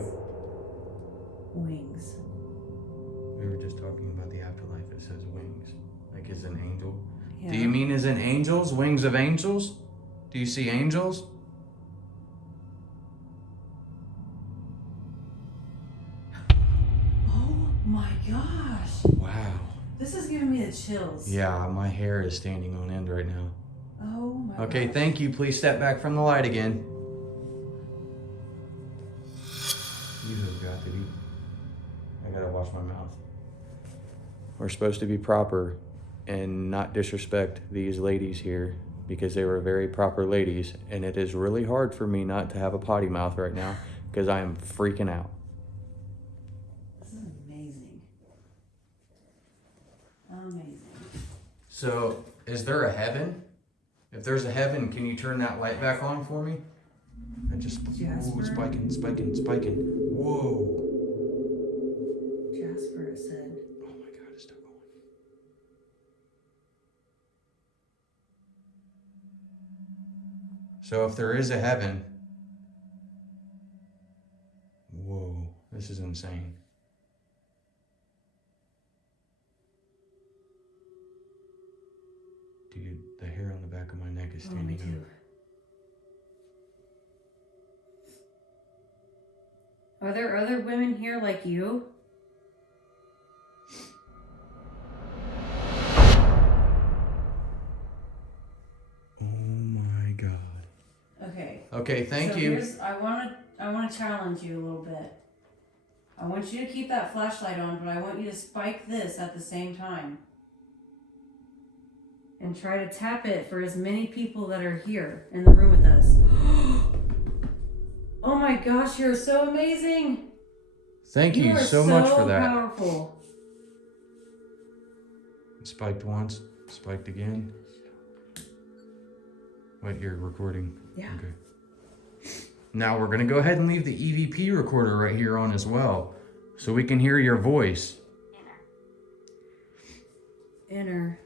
Wings. We were just talking about the afterlife. It says wings. Like as an angel. Yeah. Do you mean as in angels? Wings of angels? Do you see angels? Oh my gosh. Wow. This is giving me the chills. Yeah, my hair is standing on end right now. Oh my Okay, gosh. thank you. Please step back from the light again. You have got to eat. I gotta wash my mouth. We're supposed to be proper and not disrespect these ladies here because they were very proper ladies, and it is really hard for me not to have a potty mouth right now because I am freaking out. This is amazing. Amazing. So, is there a heaven? If there's a heaven, can you turn that light back on for me? I just... Jasper? Ooh, spiking. Whoa. Jasper, it said. Oh my God, it's still going. So if there is a heaven... Whoa, this is insane. Dude, the hair on the back of my neck is Oh, me standing too. up. Are there other women here like you? Oh my God. Okay. Okay, thank so you. I wanna challenge you a little bit. I want you to keep that flashlight on, but I want you to spike this at the same time. And try to tap it for as many people that are here in the room with us. Oh my gosh, you're so amazing! Thank you are so much for that. Powerful. Spiked once, spiked again. Wait, you're recording? Yeah. Okay. Now we're gonna go ahead and leave the EVP recorder right here on as well, so we can hear your voice. Inner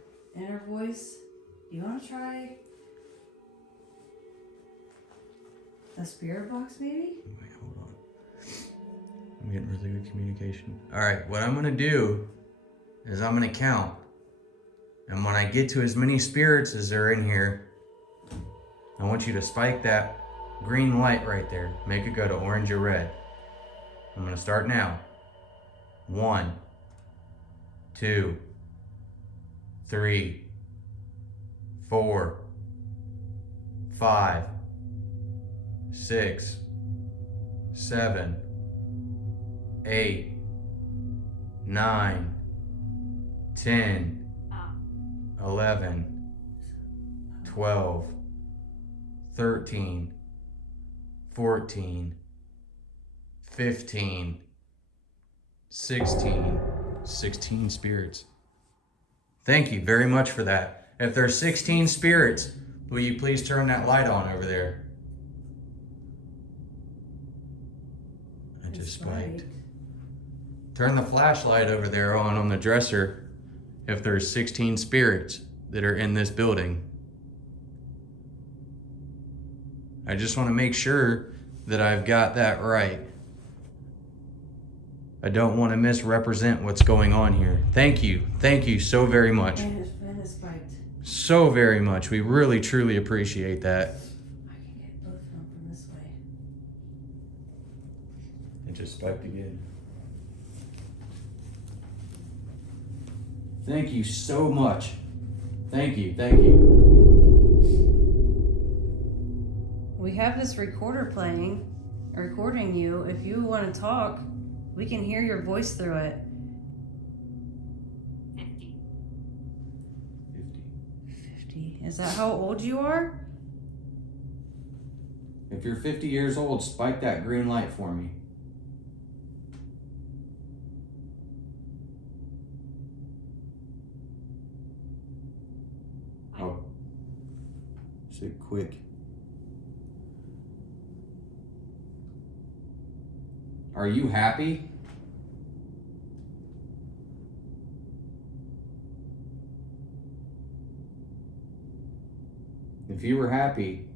voice. You wanna try a spirit box maybe? Wait, hold on. I'm getting really good communication. All right, what I'm gonna do is I'm gonna count. And when I get to as many spirits as are in here, I want you to spike that green light right there. Make it go to orange or red. I'm gonna start now. 1, 2, 3, 4, 5, 6, 7, 8, 9, 10, 11, 12, 13, 14, 15, 16 spirits. Thank you very much for that. If there's 16 spirits, will you please turn that light on over there? I just spiked. Turn the flashlight over there on the dresser if there's 16 spirits that are in this building. I just want to make sure that I've got that right. I don't want to misrepresent what's going on here. Thank you. Thank you so very much. And it spiked. So very much. We really, truly appreciate that. I can get both of them from this way. It just spiked again. Thank you so much. Thank you. Thank you. We have this recorder playing, recording you. If you want to talk, we can hear your voice through it. 50. 50. Is that how old you are? If you're 50 years old, spike that green light for me. Oh. Say it quick. Are you happy? If you were happy,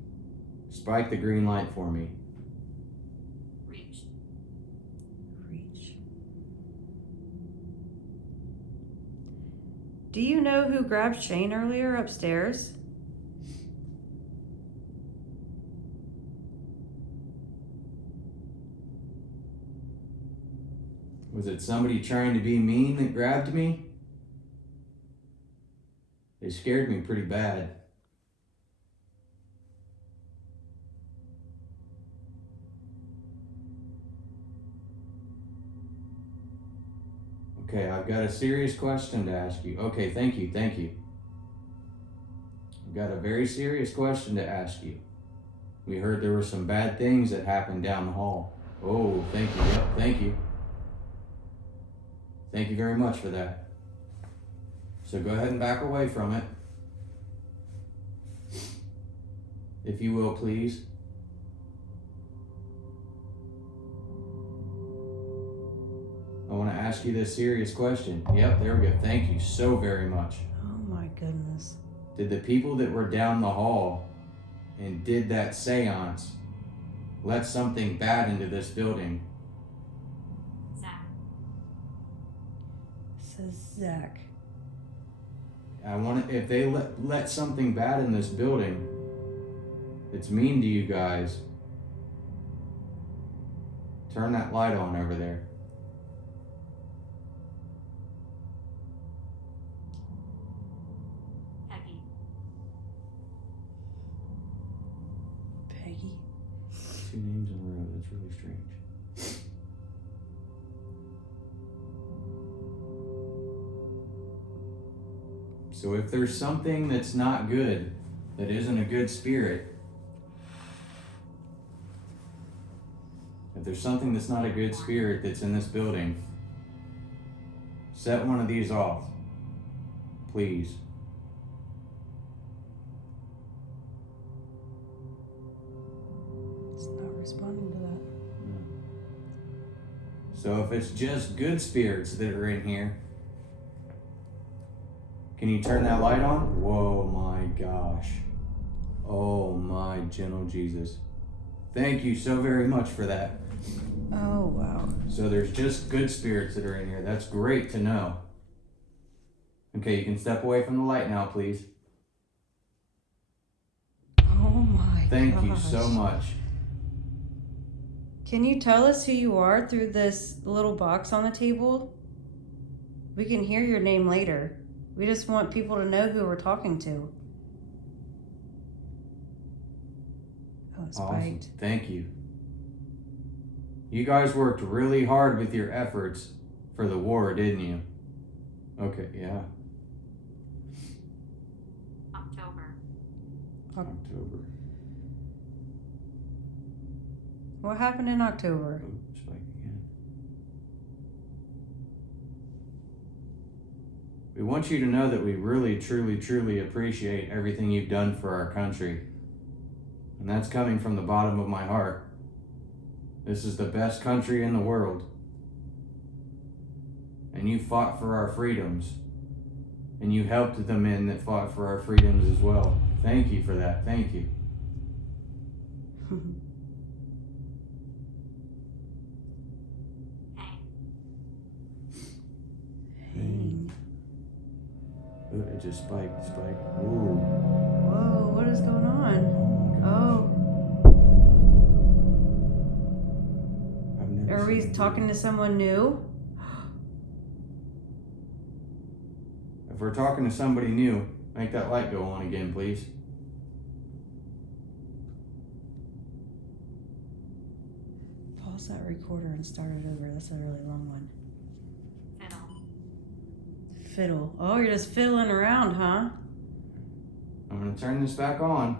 spike the green light for me. Reach. Reach. Do you know who grabbed Shane earlier upstairs? Was it somebody trying to be mean that grabbed me? They scared me pretty bad. Okay, I've got a serious question to ask you. Okay, thank you. I've got a very serious question to ask you. We heard there were some bad things that happened down the hall. Oh, thank you. Yep, thank you. Thank you very much for that. So go ahead and back away from it. If you will, please. I want to ask you this serious question. Yep, there we go. Thank you so very much. Oh my goodness. Did the people that were down the hall and did that seance let something bad into this building? Zach. Says Zach. I want to, if they let something bad in this building, it's mean to you guys. Turn that light on over there. Peggy. Peggy. 2 names in a row, that's really strange. So if there's something that's not good, that isn't a good spirit, if there's something that's not a good spirit that's in this building, set one of these off, please. It's not responding to that. So if it's just good spirits that are in here, can you turn that light on? Whoa, my gosh. Oh my gentle Jesus. Thank you so very much for that. Oh wow. So there's just good spirits that are in here. That's great to know. Okay, you can step away from the light now, please. Oh my Thank you gosh. so much. Can you tell us who you are through this little box on the table? We can hear your name later. We just want people to know who we're talking to. Oh, it's Awesome. spiked. Thank you. You guys worked really hard with your efforts for the war, didn't you? Okay, yeah. October. October. What happened in October? Oh, spike again. We want you to know that we really, truly, truly appreciate everything you've done for our country. And that's coming from the bottom of my heart. This is the best country in the world. And you fought for our freedoms. And you helped the men that fought for our freedoms as well. Thank you for that. Thank you. Hey. Oh, it just spiked. Ooh. Whoa, what is going on? Oh. Oh, I've never are we seen it. talking to someone new? If we're talking to somebody new, make that light go on again, please. Pause that recorder and start it over. That's a really long one. Fiddle. Fiddle. Oh, you're just fiddling around, huh? I'm gonna turn this back on.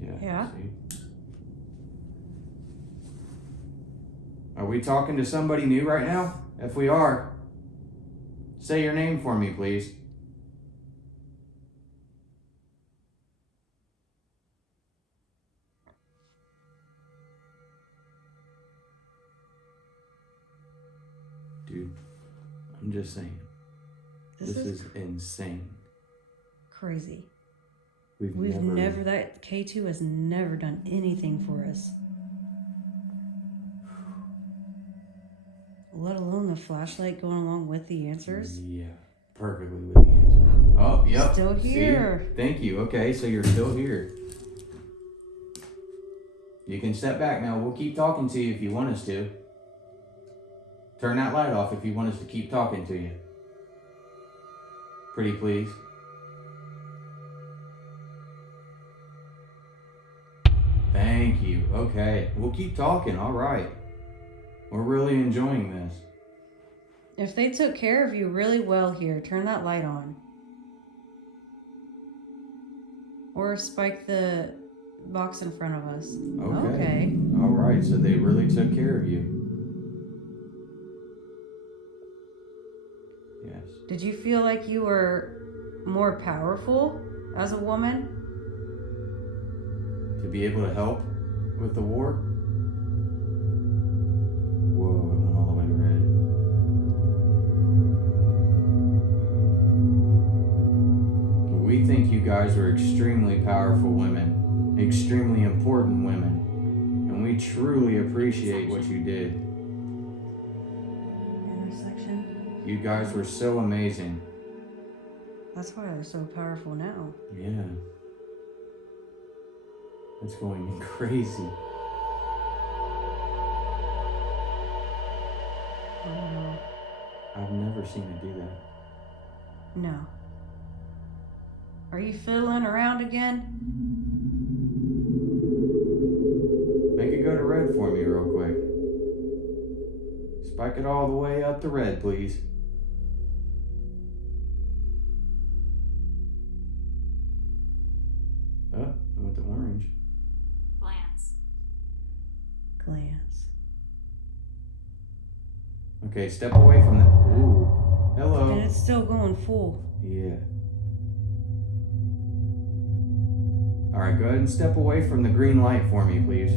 Yeah. See? Are we talking to somebody new right now? If we are, say your name for me, please. Dude, I'm just saying. This is insane. crazy. We've never that K2 has never done anything for us. Let alone the flashlight going along with the answers. Yeah, perfectly with the answer. Oh, yep. Still here. See? Thank you. Okay, so you're still here. You can step back now. We'll keep talking to you if you want us to. Turn that light off if you want us to keep talking to you. Pretty please. Thank you. Okay, we'll keep talking. All right. We're really enjoying this. If they took care of you really well here, turn that light on. Or spike the box in front of us. Okay. All right, so they really took care of you. Yes. Did you feel like you were more powerful as a woman? To be able to help with the war? Whoa, it went all the way to red. We think you guys are extremely powerful women, extremely important women, and we truly appreciate what you did. Intersection. You guys were so amazing. That's why they're so powerful now. Yeah. It's going crazy. Oh, I've never seen it do that. no. Are you fiddling around again? Make it go to red for me real quick. Spike it all the way up to red, please. Oh, it went to orange. Glance. Okay, step away from the... Ooh. Hello. And it's still going full. Yeah. Alright, go ahead and step away from the green light for me, please.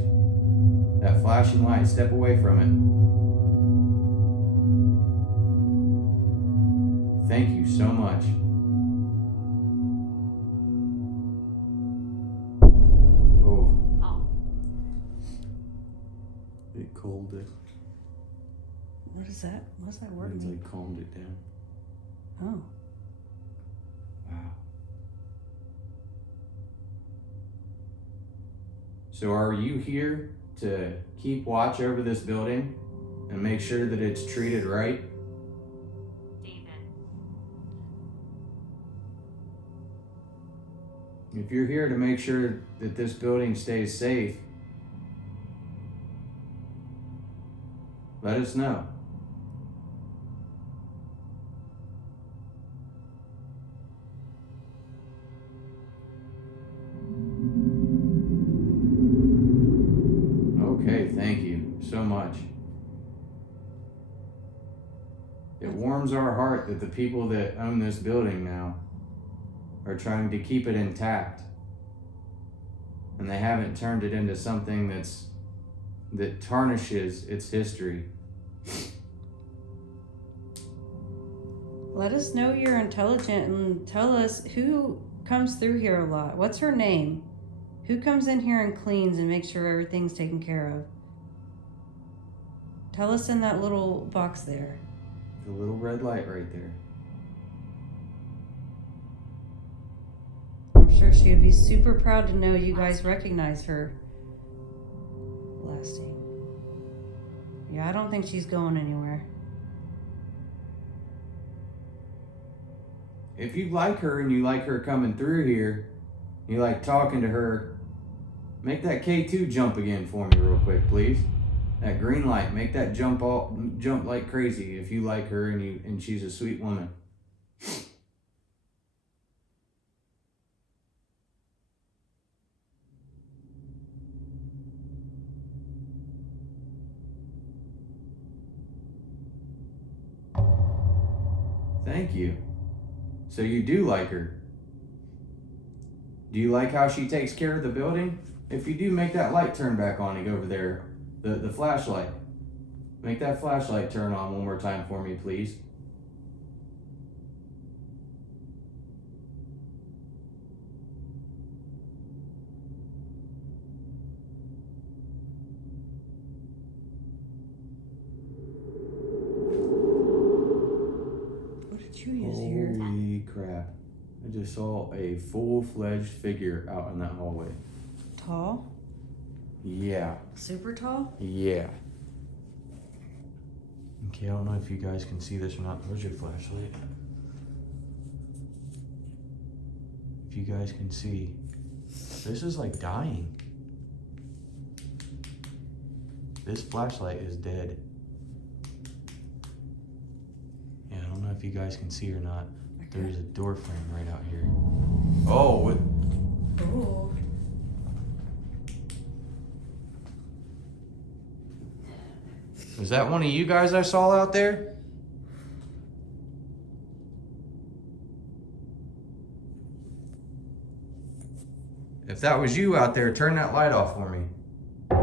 That flashing light, step away from it. Thank you so much. Oh. It cold it. What is that? What's that word It's mean? like calmed it down. Oh. Wow. So are you here to keep watch over this building and make sure that it's treated right? David. If you're here to make sure that this building stays safe, let us know. Okay, thank you so much. It warms our heart that the people that own this building now are trying to keep it intact. And they haven't turned it into something that tarnishes its history. Let us know you're intelligent and tell us who comes through here a lot. What's her name? Who comes in here and cleans and makes sure everything's taken care of? Tell us in that little box there. The little red light right there. I'm sure she would be super proud to know you guys recognize her. Blasting. Yeah, I don't think she's going anywhere. If you like her and you like her coming through here, you like talking to her, make that K2 jump again for me real quick, please. That green light, make that jump like crazy if you like her and she's a sweet woman. Thank you. So you do like her. Do you like how she takes care of the building? If you do, make that light turn back on and go over there. The flashlight. Make that flashlight turn on one more time for me, please. What did you use here? Holy crap. I just saw a full-fledged figure out in that hallway. Tall? Yeah. Super tall? Yeah. Okay, I don't know if you guys can see this or not. Where's your flashlight? If you guys can see, this is like dying. This flashlight is dead. Yeah, I don't know if you guys can see or not. There's a door frame right out here. Oh, what? Oh. Was that one of you guys I saw out there? If that was you out there, turn that light off for me. I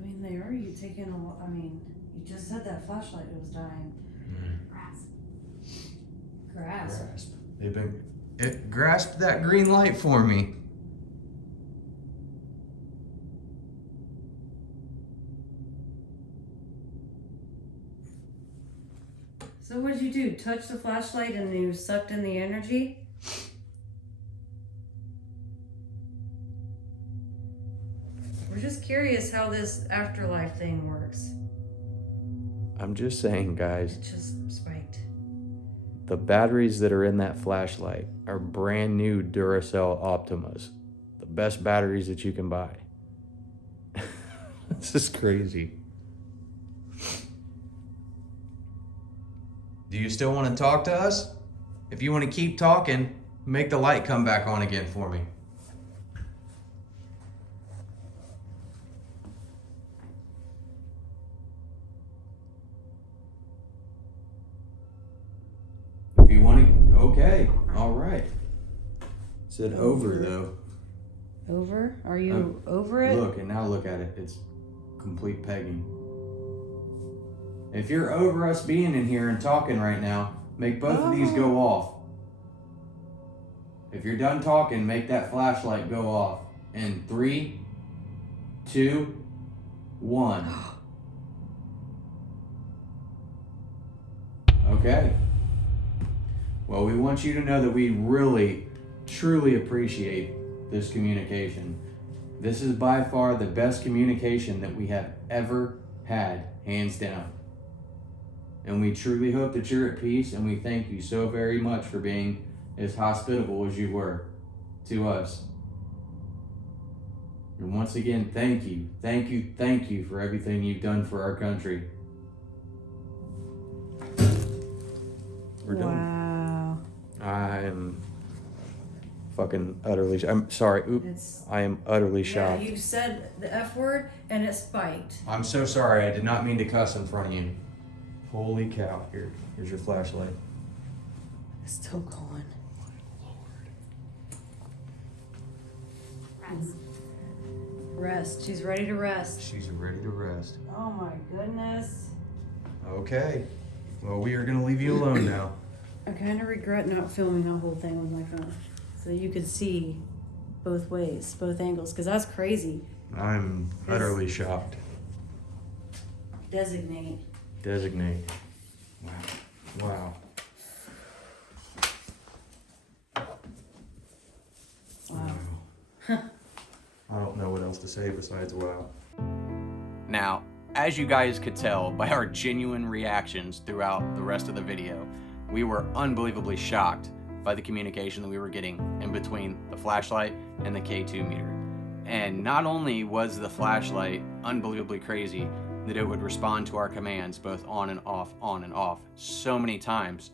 mean, they are you taking a lot. I mean, you just said that flashlight was dying. Grass. Grasp. It grasped that green light for me. So what did you do? Touch the flashlight and you sucked in the energy? We're just curious how this afterlife thing works. I'm just saying, guys, It just spiked. the batteries that are in that flashlight are brand new Duracell Optimas. The best batteries that you can buy. This is crazy. Do you still want to talk to us? If you want to keep talking, make the light come back on again for me. If you want to, okay, all right. Said over though. Over? Are you over it? Look, and now look at it. It's complete pegging. If you're over us being in here and talking right now, make both of these go off. If you're done talking, make that flashlight go off. In 3, 2, 1. Okay. Well, we want you to know that we really, truly appreciate this communication. This is by far the best communication that we have ever had, hands down. And we truly hope that you're at peace, and we thank you so very much for being as hospitable as you were to us. And once again, thank you, thank you, thank you for everything you've done for our country. We're done. Wow. I am fucking utterly. I'm sorry. Oop. It's I am utterly yeah. shocked. You said the F word and it spiked. I'm so sorry. I did not mean to cuss in front of you. Holy cow! Here's your flashlight. It's still going. Rest. Rest. She's ready to rest. She's ready to rest. Oh my goodness. Okay. Well, we are gonna leave you alone now. I kind of regret not filming that whole thing with my phone, so you could see both ways, both angles, because that's crazy. I'm utterly shocked. Designate. Designate. Wow. Wow. I don't know what else to say besides wow. Now, as you guys could tell by our genuine reactions throughout the rest of the video, we were unbelievably shocked by the communication that we were getting in between the flashlight and the K2 meter. And not only was the flashlight unbelievably crazy that it would respond to our commands both on and off so many times,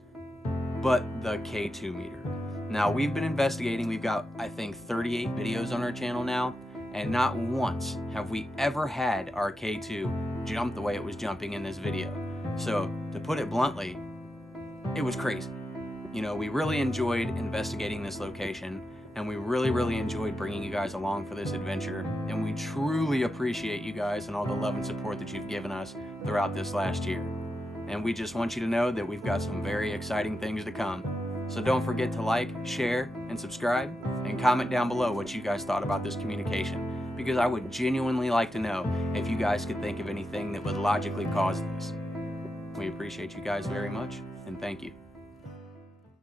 but the K2 meter. Now, we've been investigating. We've got, I think, 38 videos on our channel now, and not once have we ever had our K2 jump the way it was jumping in this video. So, to put it bluntly, it was crazy. You know, we really enjoyed investigating this location, and we really enjoyed bringing you guys along for this adventure, and we truly appreciate you guys and all the love and support that you've given us throughout this last year. And we just want you to know that we've got some very exciting things to come. So don't forget to like, share, and subscribe, and comment down below what you guys thought about this communication, because I would genuinely like to know if you guys could think of anything that would logically cause this. We appreciate you guys very much, and thank you.